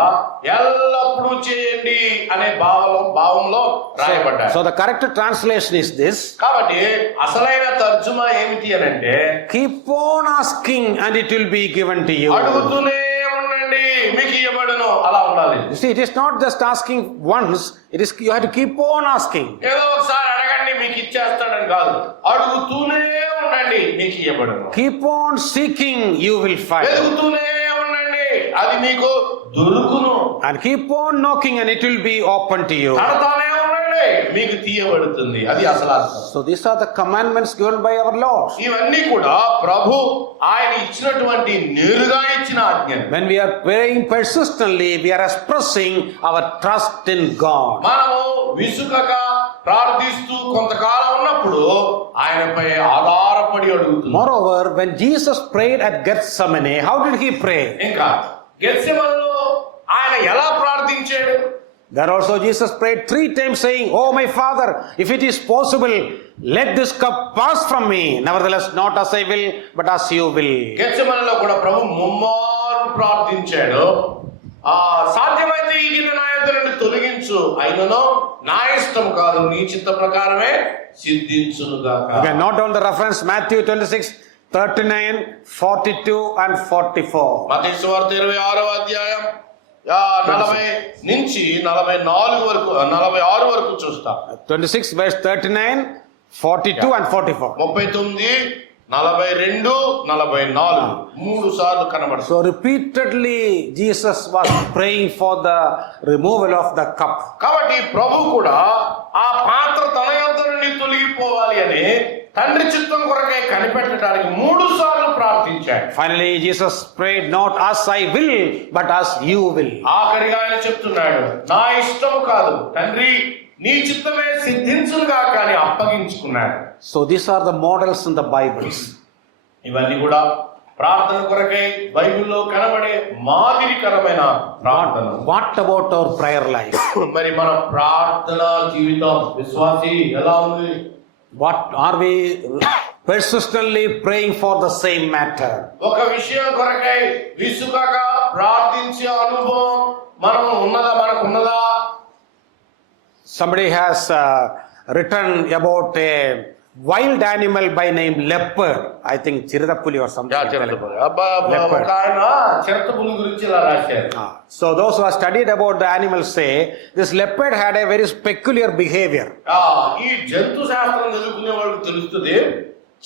ఎల్లప్పుడూ చేయండి అనే భావంలో రాయబడ్డాయి. So the correct translation is this. కాబట్టి అసలైన తర్జుమా ఏమిటి అని అంటే, Keep on asking and it will be given to you. అడుగుతూనే ఉండండి మీకు ఇవ్వబడును అలా ఉండాలి. You see, it is not just asking once, it is you have to keep on asking. ఏదో ఒకసారి అడగండి మీకు ఇచ్చేస్తాడని కాదు, అడుగుతూనే ఉండండి మీకు ఇవ్వబడును. Keep on seeking, you will find. వెతుకుతూనే ఉండండి అది మీకు దొరుకును. And keep on knocking and it will be open to you. తడతానే ఉండండి మీకు తీయబడుతుంది. అది అసలు అర్థం. So these are the commandments given by our Lord. ఇవన్నీ కూడా ప్రభు ఆయన ఇచ్చినటువంటి నేరుగా ఇచ్చిన ఆజ్ఞలు. When we are praying persistently, we are expressing our trust in God. మనము విసుకక ప్రార్థిస్తూ కొంతకాలం ఉన్నప్పుడు ఆయనపై ఆధారపడి అడుగుతున్నాం. Moreover, when Jesus prayed at Gethsemane, how did he pray? ఇంకా గెత్సెమనెలో ఆయన ఎలా ప్రార్థించాడు? There also Jesus prayed 3 times saying, "Oh my Father, if it is possible, let this cup pass from me. Nevertheless, not as I will, but as you will." గెత్సెమనెలో కూడా ప్రభు ముమ్మారు ప్రార్థించాడు. సాధ్యమైతే ఈ గిన్నె నా యొద్ద నుండి తొలగించు, అయినను నా ఇష్టం కాదు, నీ చిత్త ప్రకారమే సిద్ధించునుగాక. Again, note down the reference Matthew 26, 39, 42 and 44. మత్తయి సువార్త 26వ అధ్యాయం 40 నుంచి 44 వరకు 46 వరకు చూస్తాం. 26 verse 39, 42 and 44. 39, 42, 44 3 సార్లు కనబడుతుంది. So repeatedly Jesus was praying for the removal of the cup. కాబట్టి ప్రభు కూడా ఆ పాత్ర తన యొద్ద నుండి తొలగిపోవాలి అని తండ్రి చిత్తం కొరకే కనిపెట్టడానికి 3 సార్లు ప్రార్థించాడు. Finally Jesus prayed, "Not as I will, but as you will." ఆఖరిగా ఆయన చెప్తున్నాడు, నా ఇష్టం కాదు తండ్రి, నీ చిత్తమే సిద్ధించునుగా కానీ అప్పగించుకున్నాడు. So these are the models in the Bibles. ఇవన్నీ కూడా ప్రార్థన కొరకై బైబిల్లో కనబడే మాదిరికరమైన ప్రార్థన. What about our prayer life? మరి మన ప్రార్థన జీవితం విశ్వాసి ఎలా ఉంది? What are we persistently praying for the same matter? ఒక విషయం కొరకై విసుగక ప్రార్థించే అనుభవం మనకు ఉన్నదా? Somebody has written about a wild animal by name leopard. I think Chiradapuli or something. ఒక ఆయన చిరుతపులి గురించి ఇలా రాశారు. So those who have studied about the animal say this leopard had a very peculiar behavior. ఈ జంతు శాస్త్రం చదువుకునే వాళ్ళకి తెలుస్తుంది,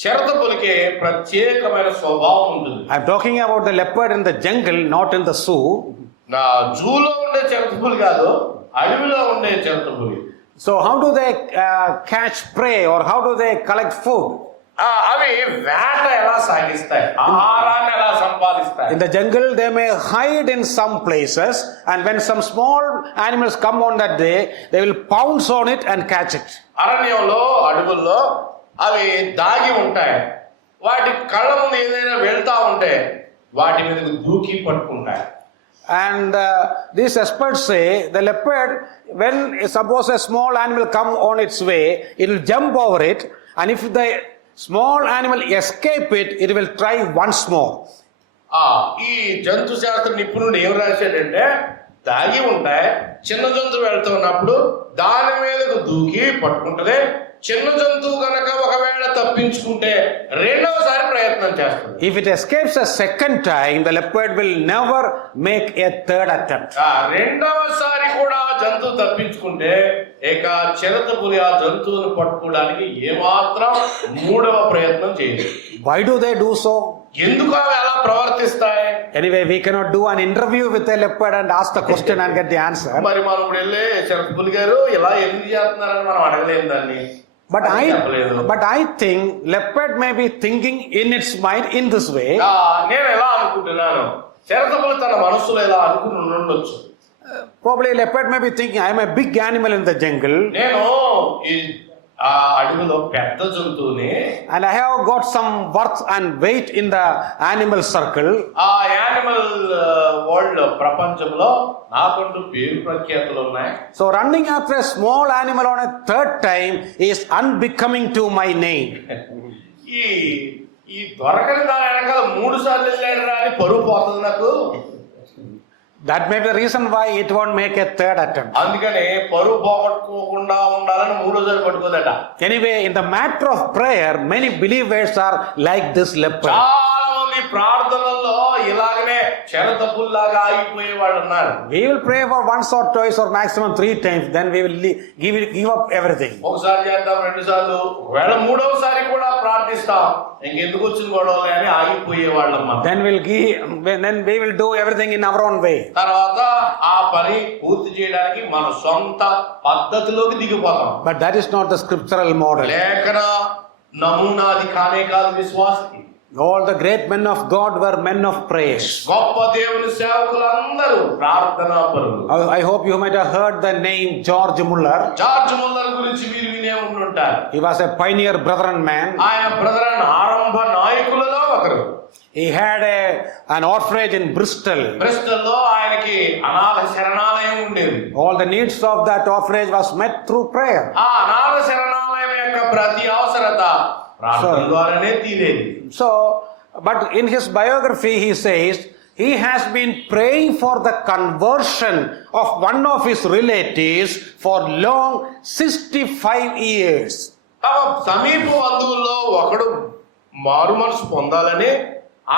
చిరుతపులికి ప్రత్యేకమైన స్వభావం ఉంటుంది. I'm talking about the leopard in the jungle, not in the zoo. నా జూలో ఉండే చిరుతపులి కాదు, అడవిలో ఉండే చిరుతపులి. So how do they catch prey, or how do they collect food? అవి వేట ఎలా సాగిస్తాయి, ఆహారాన్ని ఎలా సంపాదిస్తాయి? In the jungle they may hide in some places, and when some small animals come on that day, they will pounce on it and catch it. అరణ్యంలో అడవుల్లో అవి దాగి ఉంటాయి. వాటి కళ్ళ ముందు ఏదైనా వెళ్తా ఉంటే వాటి మీదకు దూకి పట్టుకుంటాయి. And these experts say the leopard, when suppose a small animal come on its way, it will jump over it, and if the small animal escape it, it will try once more. ఈ జంతు శాస్త్ర నిపుణుడు ఏం రాశాడంటే, దాగి ఉంటాయి, చిన్న జంతువు వెళ్తున్నప్పుడు దాని మీదకు దూకి పట్టుకుంటది. చిన్న జంతువు కనుక ఒకవేళ తప్పించుకుంటే రెండవసారి ప్రయత్నం చేస్తుంది. If it escapes a second time, the leopard will never make a third attempt. రెండవసారి కూడా జంతువు తప్పించుకుంటే ఇక చిరుతపులి ఆ జంతువును పట్టుకోవడానికి ఏమాత్రం మూడవ ప్రయత్నం చేయదు. Why do they do so? ఎందుకు అవి అలా ప్రవర్తిస్తాయి? Anyway, we cannot do an interview with a leopard and ask the question and get the answer. మరి మనం ఇప్పుడు వెళ్ళే చిరుతపులి గారు ఇలా ఎందుకు చేస్తున్నారని మనం అడగలేము దాన్ని. But I think leopard may be thinking in its mind in this way. నేను ఎలా అనుకుంటున్నాను, చిరుతపులి తన మనసులో ఎలా అనుకుని ఉండొచ్చు. Probably leopard may be thinking, I am a big animal in the jungle. నేను ఈ అడవిలో పెద్ద జంతువుని, and I have got some worth and weight in the animal circle. ఆ యానిమల్ వరల్డ్ ప్రపంచంలో నాకంటూ పేరు ప్రఖ్యాతులు ఉన్నాయి. So running after a small animal on a third time is unbecoming to my name. ఈ దొరకని దాని వెనకాల 3 సార్లు వెళ్ళాడు అని పరువు పోతుంది నాకు. That may be the reason why it won't make a third attempt. అందుకని పరువు పోగొట్టుకోకుండా ఉండాలని 3సారి పట్టుకోదట. Anyway, in the matter of prayer, many believers are like this leopard. చాలా మంది ప్రార్థనల్లో ఇలాగనే చిరుతపుల్లాగా ఆగిపోయే వాళ్ళు ఉన్నారు. We will pray for once or twice or maximum 3 times, then we will give up everything. ఒకసారి చేద్దాం, 2 సార్లు, ఒకవేళ 3వసారి కూడా ప్రార్థిస్తాం, ఇంకెందుకు వచ్చిన గొడవలే అని ఆగిపోయే వాళ్ళం. Then we will do everything in our own way. తర్వాత ఆ పని పూర్తి చేయడానికి మన సొంత పద్ధతిలోకి దిగిపోతాం. But that is not the scriptural model. లేఖన నమూనాది కానే కాదు విశ్వాసకి. All the great men of God were men of prayer. గొప్ప దేవుని సేవకులందరూ ప్రార్థనా పరులు. I hope you might have heard the name George Muller. George Muller గురించి మీరు వినే ఉండుంటారు. He was a pioneer Brethren man. ఆయన బ్రదరన్ ఆరంభ నాయకులలో ఒకరు. He had an orphanage in Bristol. బ్రిస్టల్లో ఆయనకి అనాథ శరణాలయం ఉండేది. లేదు. All the needs of that orphanage was met through prayer. ఆ అనాథ శరణాలయం యొక్క ప్రతి అవసరత ప్రార్థన ద్వారానే తీరేది. So, but in his biography he says he has been praying for the conversion of one of his relatives for long 65 years. తమ సమీప బంధువుల్లో ఒకడు మారు మనసు పొందాలని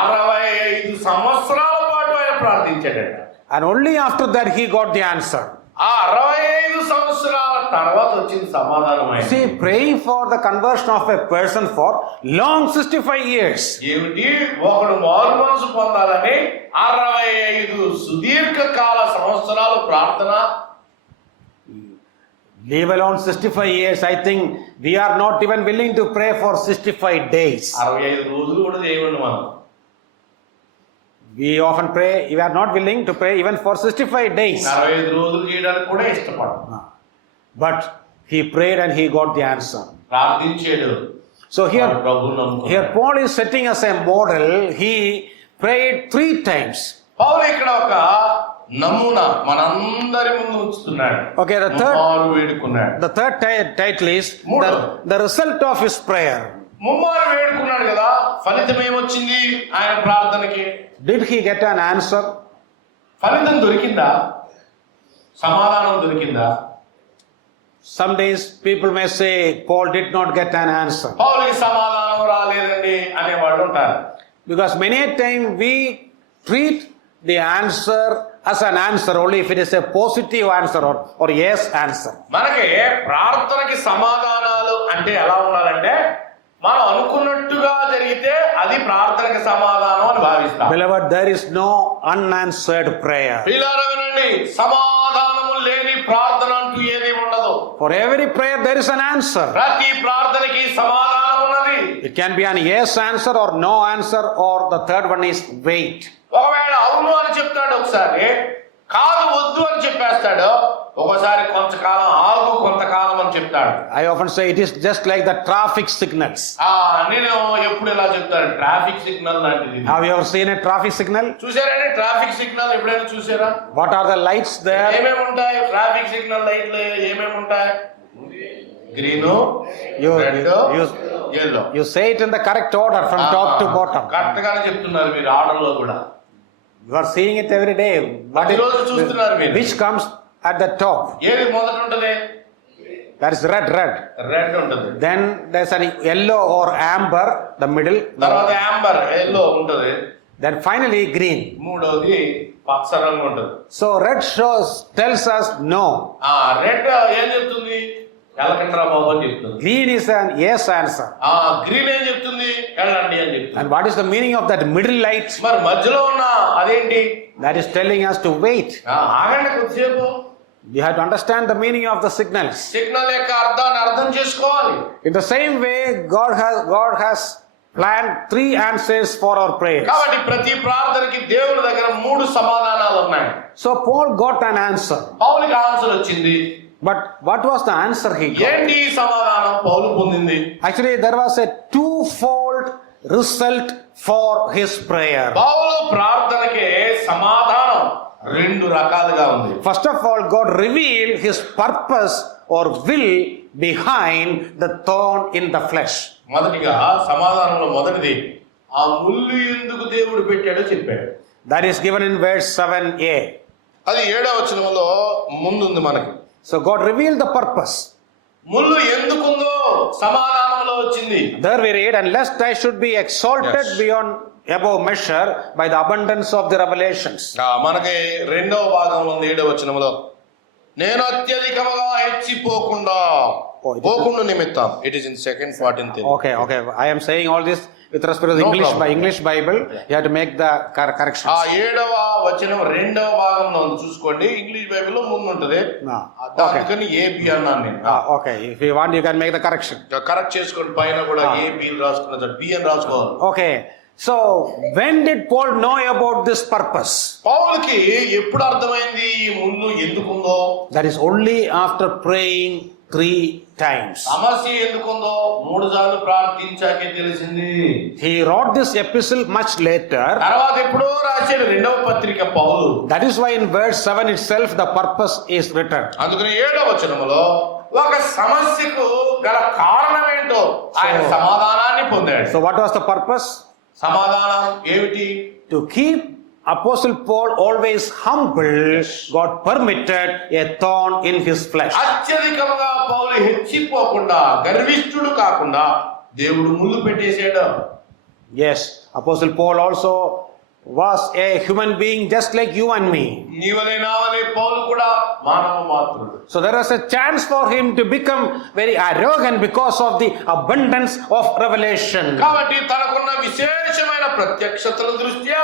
65 సంవత్సరాల పాటు ఆయన ప్రార్థించాడట. And only after that he got the answer. ఆ 65 సంవత్సరాల తర్వాత వచ్చింది సమాధానం. See, praying for the conversion of a person for long 65 years. ఏమిటి, ఒకడు మారు మనసు పొందాలని 65 సుదీర్ఘకాల సంవత్సరాలు ప్రార్థన. Leave alone 65 years. I think we are not even willing to pray for 65 days. 65 రోజులు కూడా చేయమండి మనం. We often pray, we are not willing to pray even for 65 days. 65 రోజులు చేయడానికి కూడా ఇష్టపడం. But he prayed and he got the answer. ప్రార్థించాడు. So here, ప్రభువును నమ్ముకున్నాడు. here Paul is setting us a model. He prayed 3 times. పౌలు ఇక్కడ ఒక నమూనా మనందరి ముందు ఉంచుతున్నాడు. Okay, the third, ముమ్మారు వేడుకున్నాడు. the third title is the result of his prayer. ముమ్మారు వేడుకున్నాడు కదా, ఫలితం ఏమొచ్చింది ఆయన ప్రార్థనకి? Did he get an answer? ఫలితం దొరికిందా? సమాధానం దొరికిందా? Some days people may say Paul did not get an answer. పౌలుకి సమాధానం రాలేదండి అనేవాళ్ళు ఉంటారు. Because many a time we treat the answer as an answer only if it is a positive answer or yes answer. మనకి ప్రార్థనకి సమాధానాలు అంటే ఎలా ఉండాలంటే, మనం అనుకున్నట్టుగా జరిగితే అది ప్రార్థనకి సమాధానం అని భావిస్తాం. Beloved, there is no unanswered prayer. ప్రియులారా వినండి, సమాధానము లేని ప్రార్థన అంటూ ఏది ఉండదు. For every prayer there is an answer. ప్రతి ప్రార్థనకి సమాధానం ఉన్నది. It can be an yes answer or no answer, or the third one is wait. ఒకవేళ అవును అని చెప్తాడు, ఒకసారి కాదు వద్దు అని చెప్పేస్తాడు, ఒకసారి కొంతకాలం ఆగు కొంతకాలం అని చెప్తాడు. I often say it is just like the traffic signals. నేను ఎప్పుడు ఇలా చెప్తాను, ట్రాఫిక్ సిగ్నల్ లాంటిది. Have you ever seen a traffic signal? చూసారండి ట్రాఫిక్ సిగ్నల్ ఎప్పుడైనా చూసారా? What are the lights there? ఏమేమి ఉంటాయి ట్రాఫిక్ సిగ్నల్ లైట్లు? ఏమేమి ఉంటాయి? Green, red, yellow. You say it in the correct order from top to bottom. Correct గానే చెప్తున్నారు మీరు ఆర్డర్ లో కూడా. You are seeing it every day. ప్రతిరోజు చూస్తున్నారు మీరు. Which comes at the top? ఏది మొదట ఉంటది? That is red. రెడ్ ఉంటది. Then there's an yellow or amber, the middle. తర్వాత యాంబర్ ఎల్లో ఉంటది. Then finally green. మూడోది పచ్చ రంగు ఉంటది. So red tells us no. Red ఏం చెప్తుంది? వెళ్ళకండ్రా బాబు అని చెప్తుంది. Green is an yes answer. Green ఏం చెప్తుంది? వెళ్ళండి అని చెప్తుంది. And what is the meaning of that middle light? మరి మధ్యలో ఉన్న అదేంటి? That is telling us to wait. ఆగండి కొద్దిసేపు. We have to understand the meaning of the signals. Signal యొక్క అర్థాన్ని అర్థం చేసుకోవాలి. In the same way, God has planned 3 answers for our prayers. కాబట్టి ప్రతి ప్రార్థనకి దేవుని దగ్గర 3 సమాధానాలు ఉన్నాయి. So Paul got an answer. పౌలుకి ఆన్సర్ వచ్చింది. But what was the answer he got? ఏంటి ఈ సమాధానం పౌలు పొందింది? Actually, there was a twofold result for his prayer. పౌలు ప్రార్థనకే సమాధానం 2 రకాలుగా ఉంది. First of all, God revealed his purpose or will behind the thorn in the flesh. మొదటిగా సమాధానంలో మొదటిది, ఆ ముళ్ళు ఎందుకు దేవుడు పెట్టాడో చెప్పాడు. That is given in verse 7a. అది 7వ వచనంలో ముందుంది మనకి. So God revealed the purpose. ముళ్ళు ఎందుకుందో సమాధానంలో వచ్చింది. There we read, and lest I should be exalted beyond above measure by the abundance of the revelations. మనకి 2వ భాగంలో ఉంది 7వ వచనంలో, నేను అత్యధికముగా హెచ్చిపోకుండా పోకుండా నిమిత్తం. It is in second part in Telugu. Okay. I am saying all this with respect to the English Bible. You have to make the corrections. 7వ వచనం 2వ భాగంలో ఉంది చూసుకోండి. ఇంగ్లీష్ బైబిల్లో ముందు ఉంటది. దానికని ఏబి అన్నాను నేను. Okay, if you want you can make the correction. Correct చేసుకోండి, పైన కూడా ఏబి రాసుకున్న బి అని రాసుకోవాలి. Okay, so when did Paul know about this purpose? పౌలుకి ఎప్పుడు అర్థమైంది ఈ ముళ్ళు ఎందుకుందో? That is only after praying 3 times. సమస్య ఎందుకుందో 3 సార్లు ప్రార్థించాకే తెలిసింది. He wrote this epistle much later. తర్వాత ఎప్పుడో రాశాడు రెండవ పత్రిక పౌలు. That is why in verse 7 itself the purpose is written. అందుకని 7వ వచనములో ఒక సమస్యకు గల కారణం ఏంటో ఆయన సమాధానాన్ని పొందాడు. So what was the purpose? సమాధానం ఏమిటి? To keep Apostle Paul always humble, God permitted a thorn in his flesh. అత్యధికంగా పౌలు హెచ్చిపోకుండా గర్విష్ఠుడు కాకుండా దేవుడు ముళ్ళు పెట్టేశాడు. Yes, Apostle Paul also was a human being just like you and me. నీవలే నావలే పౌలు కూడా మానవ మాత్రుడు. So there was a chance for him to become very arrogant because of the abundance of revelation. కాబట్టి తనకున్న విశేషమైన ప్రత్యక్షతల దృష్ట్యా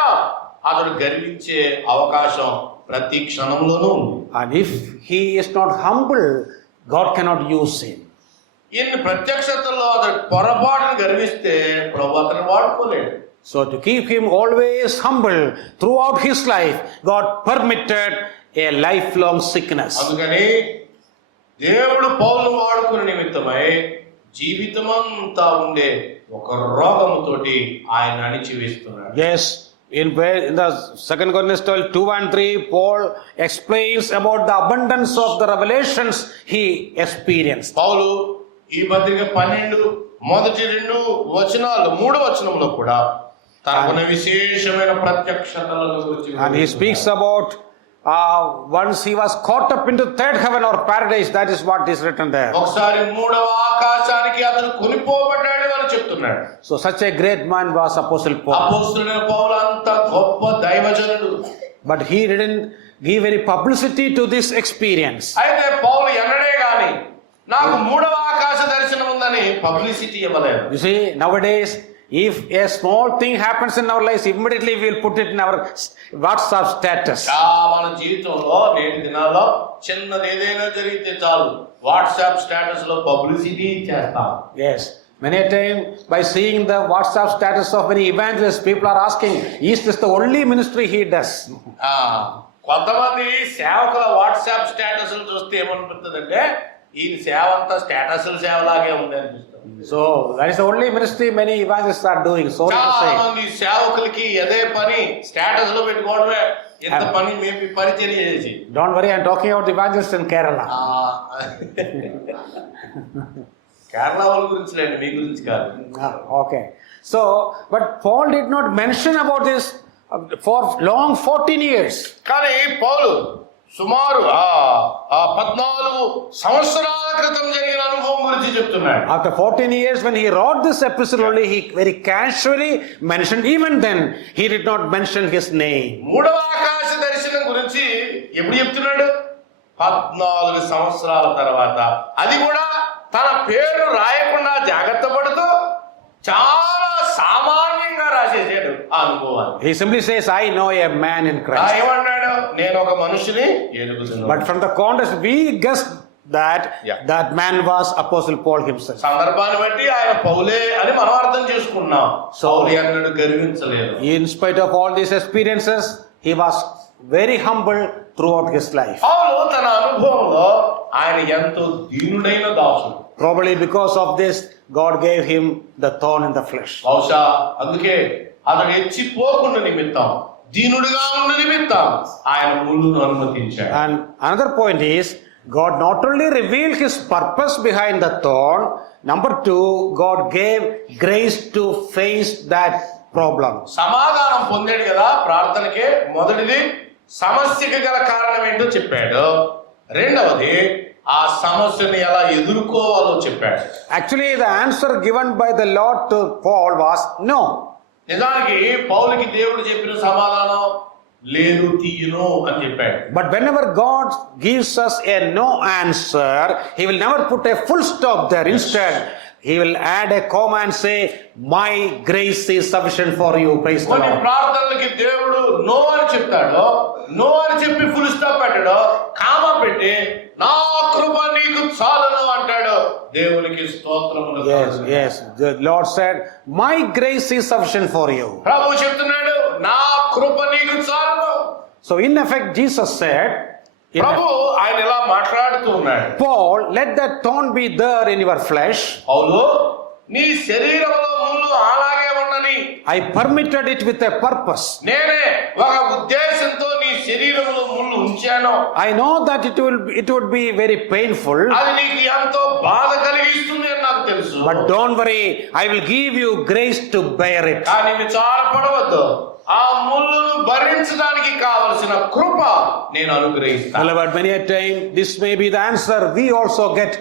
అతడు గర్వించే అవకాశం ప్రతి క్షణంలోనూ ఉంది. And if he is not humble, God cannot use him. ఇన్ని ప్రత్యక్షతల్లో అతడు పొరపాటును గర్విస్తే ప్రభు అతను వాడుకోలేడు. So to keep him always humble throughout his life, God permitted a lifelong sickness. అందుకని దేవుడు పౌలును వాడుకునే నిమిత్తమై జీవితమంతా ఉండే ఒక రోగముతోటి ఆయన అణిచివేస్తున్నాడు. Yes, in the 2 Corinthians 12, 2 and 3, Paul explains about the abundance of the revelations he experienced. పౌలు ఈ పత్రిక 12 మొదటి 2 వచనాలు 3వ వచనంలో కూడా తనకున్న విశేషమైన ప్రత్యక్షతలను గురించి And he speaks about once he was caught up into third heaven or paradise, that is what is written there. ఒకసారి 3వ ఆకాశానికి అతను కొనిపోబడ్డాడు అని చెప్తున్నాడు. So such a great man was Apostle Paul. అపోస్తలుడైన పౌలు అంత గొప్ప దైవజనుడు. But he didn't give any publicity to this experience. అయితే పౌలు ఎన్నడే గాని నాకు 3వ ఆకాశ దర్శనం ఉందని పబ్లిసిటీ ఇవ్వలేదు. You see, nowadays if a small thing happens in our lives, immediately we will put it in our WhatsApp status. మన జీవితంలో నేటి దినాల్లో చిన్నది ఏదైనా జరిగితే చాలు వాట్సాప్ స్టేటస్ లో పబ్లిసిటీ చేస్తాం. Yes, many a time by seeing the WhatsApp status of many evangelists, people are asking, is this the only ministry he does? కొంతమంది సేవకుల వాట్సాప్ స్టేటస్ చూస్తే ఏమనిపిస్తుందంటే ఈ సేవ అంతా సేవలాగే ఉంది అనిపిస్తుంది. So that is the only ministry many evangelists are doing. So చాలా మంది సేవకులకి అదే పని స్టేటస్ లో పెట్టుకోవడమే ఎంత పని మేము పరిచర్య చేసి. Don't worry, I am talking about evangelists in Kerala. Kerala వాళ్ళ గురించి లేండి, మీ గురించి కాదు. Okay. So, but Paul did not mention about this for long 14 years. కానీ పౌలు సుమారు 14 సంవత్సరాల క్రితం జరిగిన అనుభవం గురించి చెప్తున్నాడు. After 14 years, when he wrote this epistle only, he very casually mentioned, even then, he did not mention his name. 3వ ఆకాశ దర్శనం గురించి ఎప్పుడు చెప్తున్నాడు? 14 సంవత్సరాల తర్వాత. అది కూడా తన పేరు రాయకుండా జాగ్రత్త పడుతూ చాలా సామాన్యంగా రాసేసాడు ఆ అనుభవాన్ని. He simply says, I know a man in Christ. ఏమన్నాడు? నేను ఒక మనుషుని ఎరుగుతున్నాను. But from the context, we guessed that that man was Apostle Paul himself. సందర్భాన్ని బట్టి ఆయన పౌలే అని మనం అర్థం చేసుకున్నాం. పౌలు అన్నాడు గర్వించలేదు. In spite of all these experiences, he was very humble throughout his life. పౌలు తన అనుభవంలో ఆయన ఎంతో దీనుడైన దాసుడు. Probably because of this, God gave him the thorn in the flesh. బహుశా అందుకే అతడు ఎచ్చిపోకుండా నిమిత్తం, దీనుడిగా ఉన్న నిమిత్తం ఆయన ముళ్ళును అనుమతించాడు. And another point is, God not only revealed his purpose behind the thorn, number 2, God gave grace to face that problem. సమాధానం పొందాడు కదా ప్రార్థనకే. మొదటిది సమస్యకి గల కారణం ఏంటో చెప్పాడు. రెండవది ఆ సమస్యని ఎలా ఎదుర్కోవాలో చెప్పాడు. Actually, the answer given by the Lord to Paul was no. నిజానికి పౌలుకి దేవుడు చెప్పిన సమాధానం లేదు, తీయును అని చెప్పాడు. But whenever God gives us a no answer, he will never put a full stop there. Instead, he will add a comma and say, my grace is sufficient for you. Praise the కొన్ని Lord. ప్రార్థనలకి దేవుడు no అని చెప్తాడు. No అని చెప్పి full stop పెట్టాడు, comma పెట్టి నా కృప నీకు చాలును అంటాడు. దేవునికి స్తోత్రములు. Yes. The Lord said, my grace is sufficient for you. ప్రభు చెప్తున్నాడు నా కృప నీకు చాలును. So in effect, Jesus said, ప్రభు ఆయన ఇలా మాట్లాడుతూ ఉన్నాడు. Paul, let that thorn be there in your flesh. పౌలు, నీ శరీరంలో ముళ్ళు అలాగే ఉన్నని I permitted it with a purpose. నేనే ఒక ఉద్దేశంతో నీ శరీరంలో ముళ్ళు ఉంచాను. I know that it would be very painful. అది నీకు ఎంతో బాధ కలిగిస్తుంది అని నాకు తెలుసు. But don't worry, I will give you grace to bear it. కానీ విచారపడవద్దు, ఆ ముళ్ళును భరించడానికి కావలసిన కృప నేను అనుగ్రహిస్తాను. Beloved, many a time this may be the answer we also get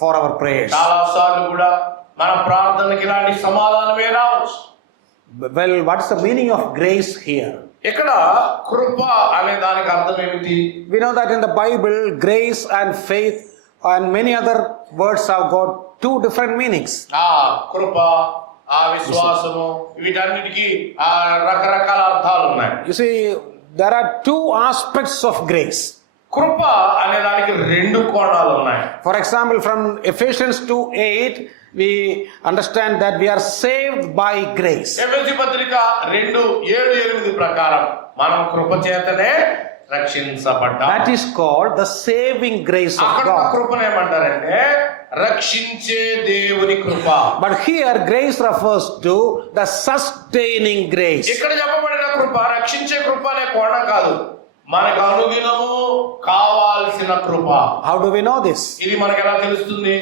for our prayers. చాలా సార్లు కూడా మన ప్రార్థనకి ఇలాంటి సమాధానమే రావచ్చు. Well, what's the meaning of grace here? ఇక్కడ కృప అనే దానికి అర్థం ఏమిటి? We know that in the Bible, grace and faith and many other words have got two different meanings. ఆ కృప, ఆ విశ్వాసము, వీటన్నిటికీ ఆ రకరకాల అర్థాలు ఉన్నాయి. You see, there are two aspects of grace. కృప అనే దానికి రెండు కోణాలు ఉన్నాయి. For example, from Ephesians 2:8, we understand that we are saved by grace. ఎఫెసీ పత్రిక 2:7-8 ప్రకారం మనం కృప చేతనే రక్షించబడ్డాం. That is called the saving grace of అక్కడ God. కృపను ఏమంటారంటే రక్షించే దేవుని కృప. But here grace refers to the sustaining grace. ఇక్కడ చెప్పబడిన కృప రక్షించే కృప అనే కోణం కాదు, మనకు అనుదినము కావాల్సిన కృప. How do we know this? ఇది మనకు ఎలా తెలుస్తుంది?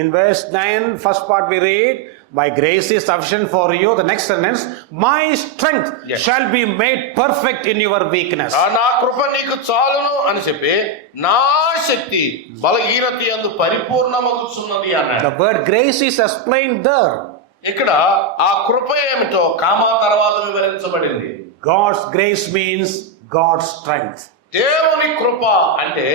In verse 9, first part we read, my grace is sufficient for you. The next sentence, my strength Yes. shall be made perfect in your weakness. నా కృప నీకు చాలును అని చెప్పి నా శక్తి బలహీనత యందు పరిపూర్ణమగుచున్నది అన్నాడు. The word grace is explained there. ఇక్కడ ఆ కృప ఏమిటో కామా తర్వాత వివరించబడింది. God's grace means God's strength. దేవుని కృప అంటే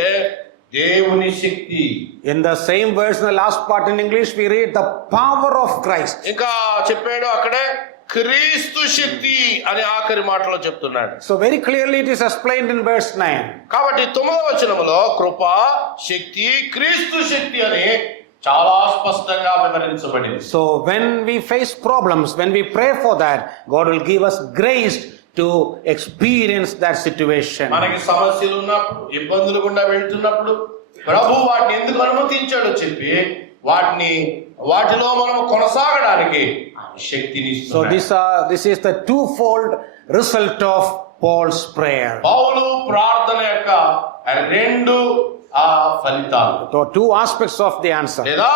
దేవుని శక్తి. In the same verse, in the last part in English, we read the power of Christ. ఇంకా చెప్పాడు అక్కడే క్రీస్తు శక్తి అని ఆఖరి మాటలో చెప్తున్నాడు. So very clearly it is explained in verse 9. కాబట్టి 9వ వచనములో కృప, శక్తి, క్రీస్తు శక్తి అని చాలా స్పష్టంగా వివరించబడింది. So when we face problems, when we pray for that, God will give us grace to experience that situation. మనకి సమస్యలు ఉన్నప్పుడు, ఇబ్బందులు గుండా వెళ్తున్నప్పుడు ప్రభు వాటిని ఎందుకు అనుమతించాడో చెప్పి వాటిలో మనం కొనసాగడానికి శక్తిని So ఇస్తున్నాడు. this is the twofold result of Paul's prayer. పౌలు ప్రార్థన యొక్క రెండు ఫలితాలు, So two aspects of the answer. లేదా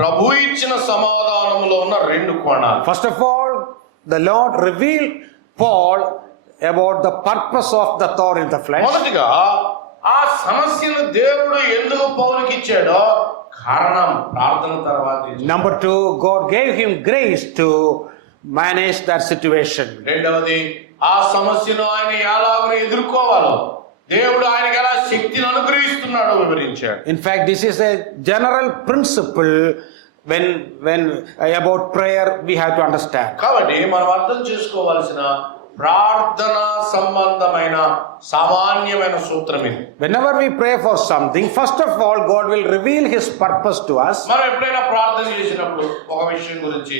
ప్రభు ఇచ్చిన సమాధానంలో ఉన్న రెండు కోణాలు. First of all, the Lord revealed Paul about the purpose of the thorn in the flesh. మొదటిగా ఆ సమస్యను దేవుడు ఎందుకు పౌలుకి ఇచ్చాడో కారణం ప్రార్థన తర్వాత ఇచ్చాడు. Number two, God gave him grace to manage that situation. రెండవది, ఆ సమస్యను ఆయన ఎలాగో ఎదుర్కోవాలో దేవుడు ఆయనకి ఎలా శక్తిని అనుగ్రహిస్తున్నాడో వివరించాడు. In fact, this is a general principle when about prayer we have to understand. కాబట్టి మనం అర్థం చేసుకోవాల్సిన ప్రార్థన సంబంధమైన సామాన్యమైన సూత్రం ఇది. Whenever we pray for something, first of all, God will reveal His purpose to us. మనం ఎప్పుడైనా ప్రార్థన చేసినప్పుడు ఒక విషయం గురించి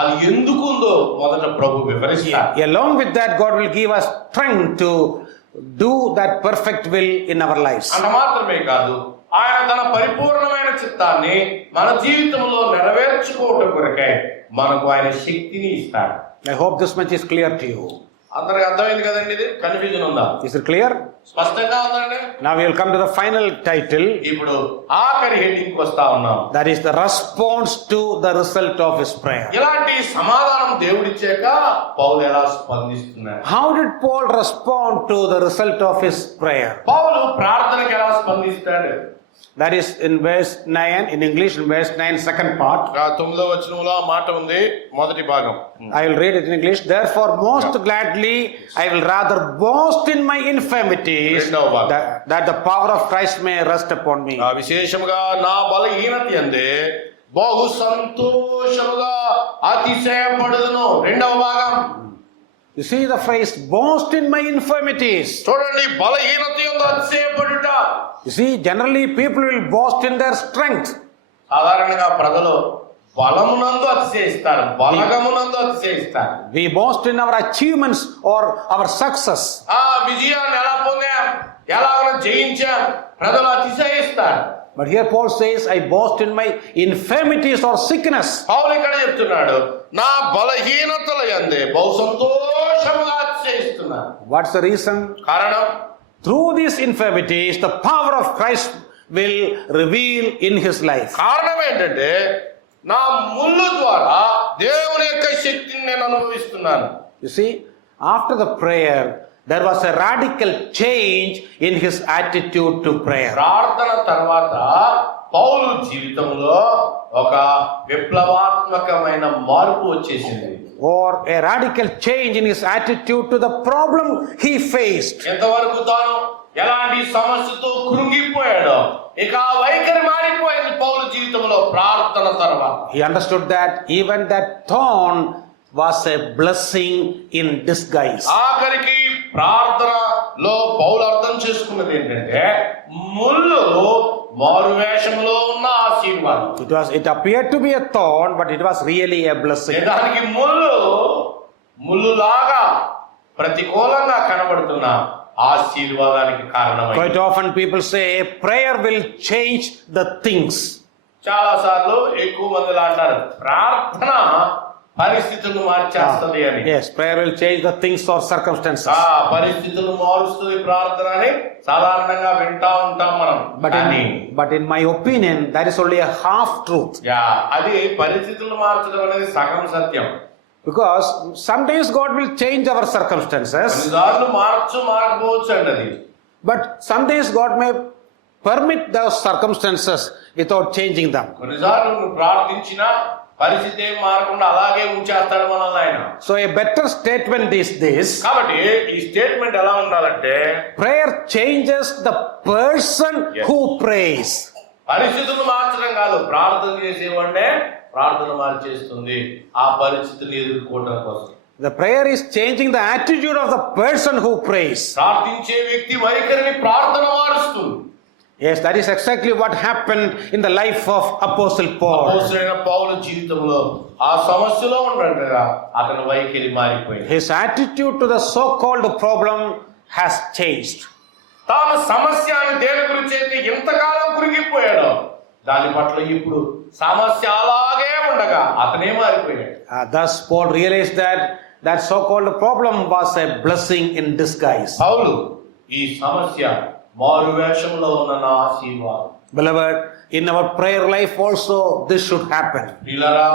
అది ఎందుకు ఉందో మొదట ప్రభు వివరిస్తాడు. Along with that, God will give us strength to do that perfect will in our lives. అంత మాత్రమే కాదు, ఆయన తన పరిపూర్ణమైన చిత్తాన్ని మన జీవితంలో నెరవేర్చుకోవటం కొరకై మనకు ఆయన శక్తిని ఇస్తాడు. I hope this much is clear to you. అందరికి అర్థమైంది కదండి? ఇది కన్ఫ్యూజన్ ఉందా? Is it clear? స్పష్టంగా ఉందండి. Now we will come to the final title. ఇప్పుడు ఆఖరి హెడ్డింగ్ కి వస్తా ఉన్నాం. That is the response to the result of his prayer. ఇలాంటి సమాధానం దేవుడిచ్చాక పౌలు ఎలా స్పందిస్తున్నాడు? How did Paul respond to the result of his prayer? పౌలు ప్రార్థనకి ఎలా స్పందిస్తాడు? That is in verse 9, in English, in verse 9, second part. 9వ వచనంలో ఆ మాట ఉంది, మొదటి భాగం. I will read it in English. Therefore, most gladly, I will rather boast in my infirmities, రెండవ భాగం. that the power of Christ may rest upon me. విశేషముగా నా బలహీనత యందే బహు సంతోషముగా అతిశయపడుదును. రెండవ భాగం. You see the phrase, boast in my infirmities. చూడండి, బలహీనత యందు అతిశయపడుట. You see, generally people will boast in their strength. సాధారణంగా ప్రజలు బలమునందు అతిశయిస్తారు, బలగమునందు అతిశయిస్తారు. We boast in our achievements or our success. ఆ విజయాన్ని ఎలా పొందాం, ఎలా జయించాను, ప్రజలు అతిశయిస్తారు. But here Paul says, I boast in my infirmities or sickness. పౌలు ఇక్కడ చెప్తున్నాడు, నా బలహీనతల యందే బహు సంతోషముగా అతిశయిస్తున్నాను. What's the reason? కారణం, Through these infirmities, the power of Christ will reveal in his life. కారణం ఏంటంటే నా ముళ్ళు ద్వారా దేవుని యొక్క శక్తిని నేను అనుభవిస్తున్నాను. You see, after the prayer, there was a radical change in his attitude to prayer. ప్రార్థన తర్వాత పౌలు జీవితంలో ఒక విప్లవాత్మకమైన మార్పు వచ్చేసింది. Or a radical change in his attitude to the problem he faced. ఎంతవరకు తాను ఎలాంటి సమస్యతో కృంగిపోయాడో ఇక ఆ వైఖరి మారిపోయింది పౌలు జీవితంలో ప్రార్థన తర్వాత. He understood that even that thorn was a blessing in disguise. ఆఖరికి ప్రార్థనలో పౌలు అర్థం చేసుకున్నది ఏంటంటే ముళ్ళు మారువేషంలో ఉన్న ఆశీర్వాదం. It appeared to be a thorn, but it was really a blessing. దానికి ముళ్ళులాగా ప్రతికూలంగా కనబడుతున్న ఆశీర్వాదానికి కారణమైంది. Quite often people say prayer will change the things. చాలా సార్లు ఎక్కువ మంది అంటారు ప్రార్థన పరిస్థితులను మార్చేస్తుంది అని. Yes, prayer will change the things or circumstances. పరిస్థితులు మారుస్తుంది ప్రార్థన అని సాధారణంగా వింటా ఉంటాం మనం. But in my opinion, that is only a half truth. అది పరిస్థితులు మార్చడం అనేది సగం సత్యం. Because sometimes God will change our circumstances. కొన్నిసార్లు మారకపోవచ్చు అండి. But sometimes God may permit those circumstances without changing them. కొన్నిసార్లు నువ్వు ప్రార్థించినా పరిస్థితి ఏం మారకుండా అలాగే ఉంచేస్తాడు మనల్ని ఆయన. So a better statement is this. కాబట్టి ఈ స్టేట్మెంట్ ఎలా ఉండాలంటే prayer changes the person who prays. పరిస్థితులు మార్చడం కాదు, ప్రార్థన చేసేవాడే ప్రార్థన మార్చేస్తుంది ఆ పరిస్థితిని ఎదుర్కోవడం కోసం. The prayer is changing the attitude of the person who prays. ప్రార్థించే వ్యక్తి వైఖరిని ప్రార్థన మారుస్తుంది. Yes, that is exactly what happened in the life of Apostle Paul. అపోస్తలుడైన పౌలు జీవితంలో ఆ సమస్యలో ఉండగా అతని వైఖరి మారిపోయింది. His attitude to the so-called problem has changed. తాను సమస్య అని దేని గురించి అయితే ఎంతకాలం కురిగిపోయాడో దాని పట్ల ఇప్పుడు సమస్య అలాగే ఉండగా అతనే మారిపోయాడు. Thus Paul realized that so-called problem was a blessing in disguise. పౌలు ఈ సమస్య మారువేషంలో ఉన్న నా ఆశీర్వాదం. Beloved, in our prayer life also this should happen. ప్రియులారా,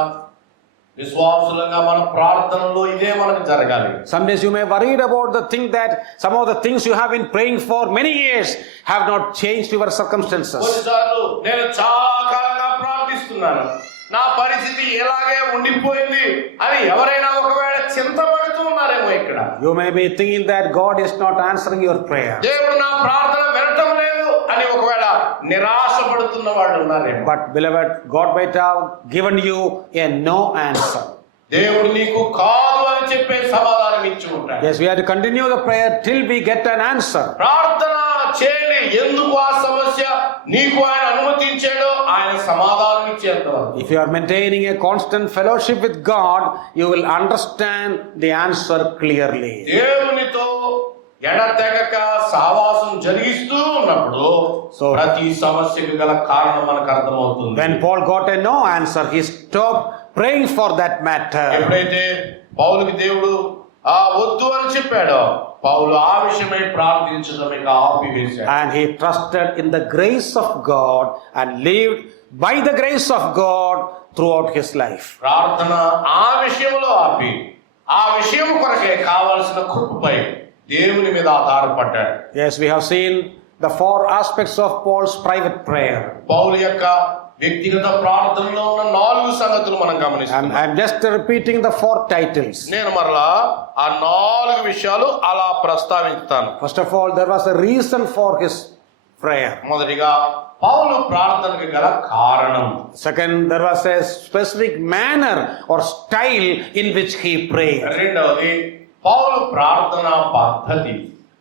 విశ్వాసులుగా మన ప్రార్థనలో ఇదే మనకు జరగాలి. Sometimes you may worried about the thing that some of the things you have been praying for many years have not changed your circumstances. కొన్నిసార్లు నేను చాలా కాలంగా ప్రార్థిస్తున్నాను, నా పరిస్థితి ఎలాగే ఉండిపోయింది అని ఎవరైనా ఒకవేళ చింతపడుతూ ఉన్నారేమో ఇక్కడ. You may be thinking that God is not answering your prayer. దేవుడు నా ప్రార్థన వినటం లేదు అని ఒకవేళ నిరాశపడుతున్న వాళ్ళు ఉన్నారేమో. But beloved, God might have given you a no answer. దేవుడు నీకు కాదు అని చెప్పే సమాధానం ఇచ్చి ఉంటాడు. Yes, we have to continue the prayer till we get an answer. ప్రార్థన చేయండి, ఎందుకు ఆ సమస్య నీకు ఆయన అనుమతించాడో ఆయన సమాధానం ఇచ్చేంత వరకు. If you are maintaining a constant fellowship with God, you will understand the answer clearly. దేవునితో ఎడతెగక సహవాసం జరిగిస్తూ ఉన్నప్పుడు ప్రతి సమస్యకు గల కారణం మనకు అర్థమవుతుంది. When Paul got a no answer, he stopped praying for that matter. ఎప్పుడైతే పౌలుకి దేవుడు వద్దు అని చెప్పాడో పౌలు ఆ విషయమై ప్రార్థించడం ఇక ఆపివేశాడు. And he trusted in the grace of God and lived by the grace of God throughout his life. ప్రార్థన ఆ విషయంలో ఆపి ఆ విషయం కొరకే కావాల్సిన కృపపై దేవుని మీద ఆధారపడ్డాడు. Yes, we have seen the four aspects of Paul's private prayer. పౌలు యొక్క వ్యక్తిగత ప్రార్థనలో ఉన్న 4 సంగతులు మనం గమనిస్తాం. I'm just repeating the 4 titles. నేను మరలా ఆ 4 విషయాలు అలా ప్రస్తావిస్తాను. First of all, there was a reason for his prayer. మొదటిగా పౌలు ప్రార్థనకు గల కారణం. Second, there was a specific manner or style in which he prayed. రెండవది పౌలు ప్రార్థన పద్ధతి.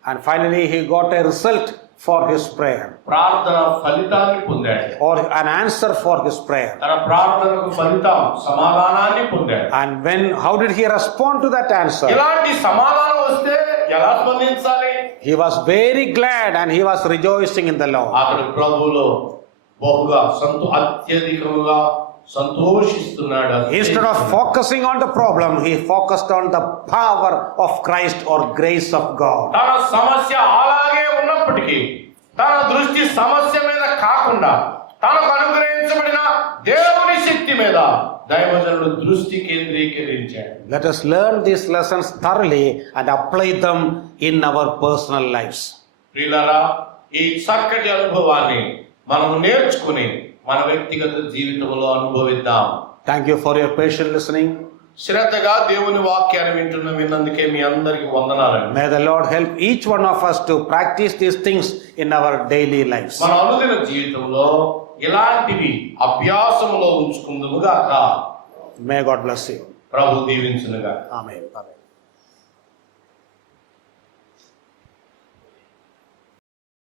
And finally, he got a result for his prayer. ప్రార్థన ఫలితాన్ని పొందాడు. Or an answer for his prayer. తన ప్రార్థనకు ఫలితం సమాధానాన్ని పొందాడు. And how did he respond to that answer? ఇలాంటి సమాధానం వస్తే ఎలా స్పందించాలి? He was very glad and he was rejoicing in the Lord. అతడు ప్రభువులో బహుగా అత్యధికముగా సంతోషిస్తున్నాడు. Instead of focusing on the problem, he focused on the power of Christ or grace of God. తన సమస్య అలాగే ఉన్నప్పటికీ తన దృష్టి సమస్య మీద కాకుండా తనకు అనుగ్రహించబడిన దేవుని శక్తి మీద దైవజనుడు దృష్టి కేంద్రీకరించాడు. Let us learn these lessons thoroughly and apply them in our personal lives. ప్రియులారా, ఈ చక్కటి అనుభవాన్ని మనము నేర్చుకుని మన వ్యక్తిగత జీవితంలో అనుభవిద్దాం. Thank you for your patient listening. శ్రద్ధగా దేవుని వాక్యాన్ని విన్నందుకే మీ అందరికి వందనాలండి. May the Lord help each one of us to practice these things in our daily lives. మన అనుదిన జీవితంలో ఇలాంటివి అభ్యాసములో ఉంచుకుందుముగాక. May God bless you. Prabhu దీవించునుగా. Amen. Amen.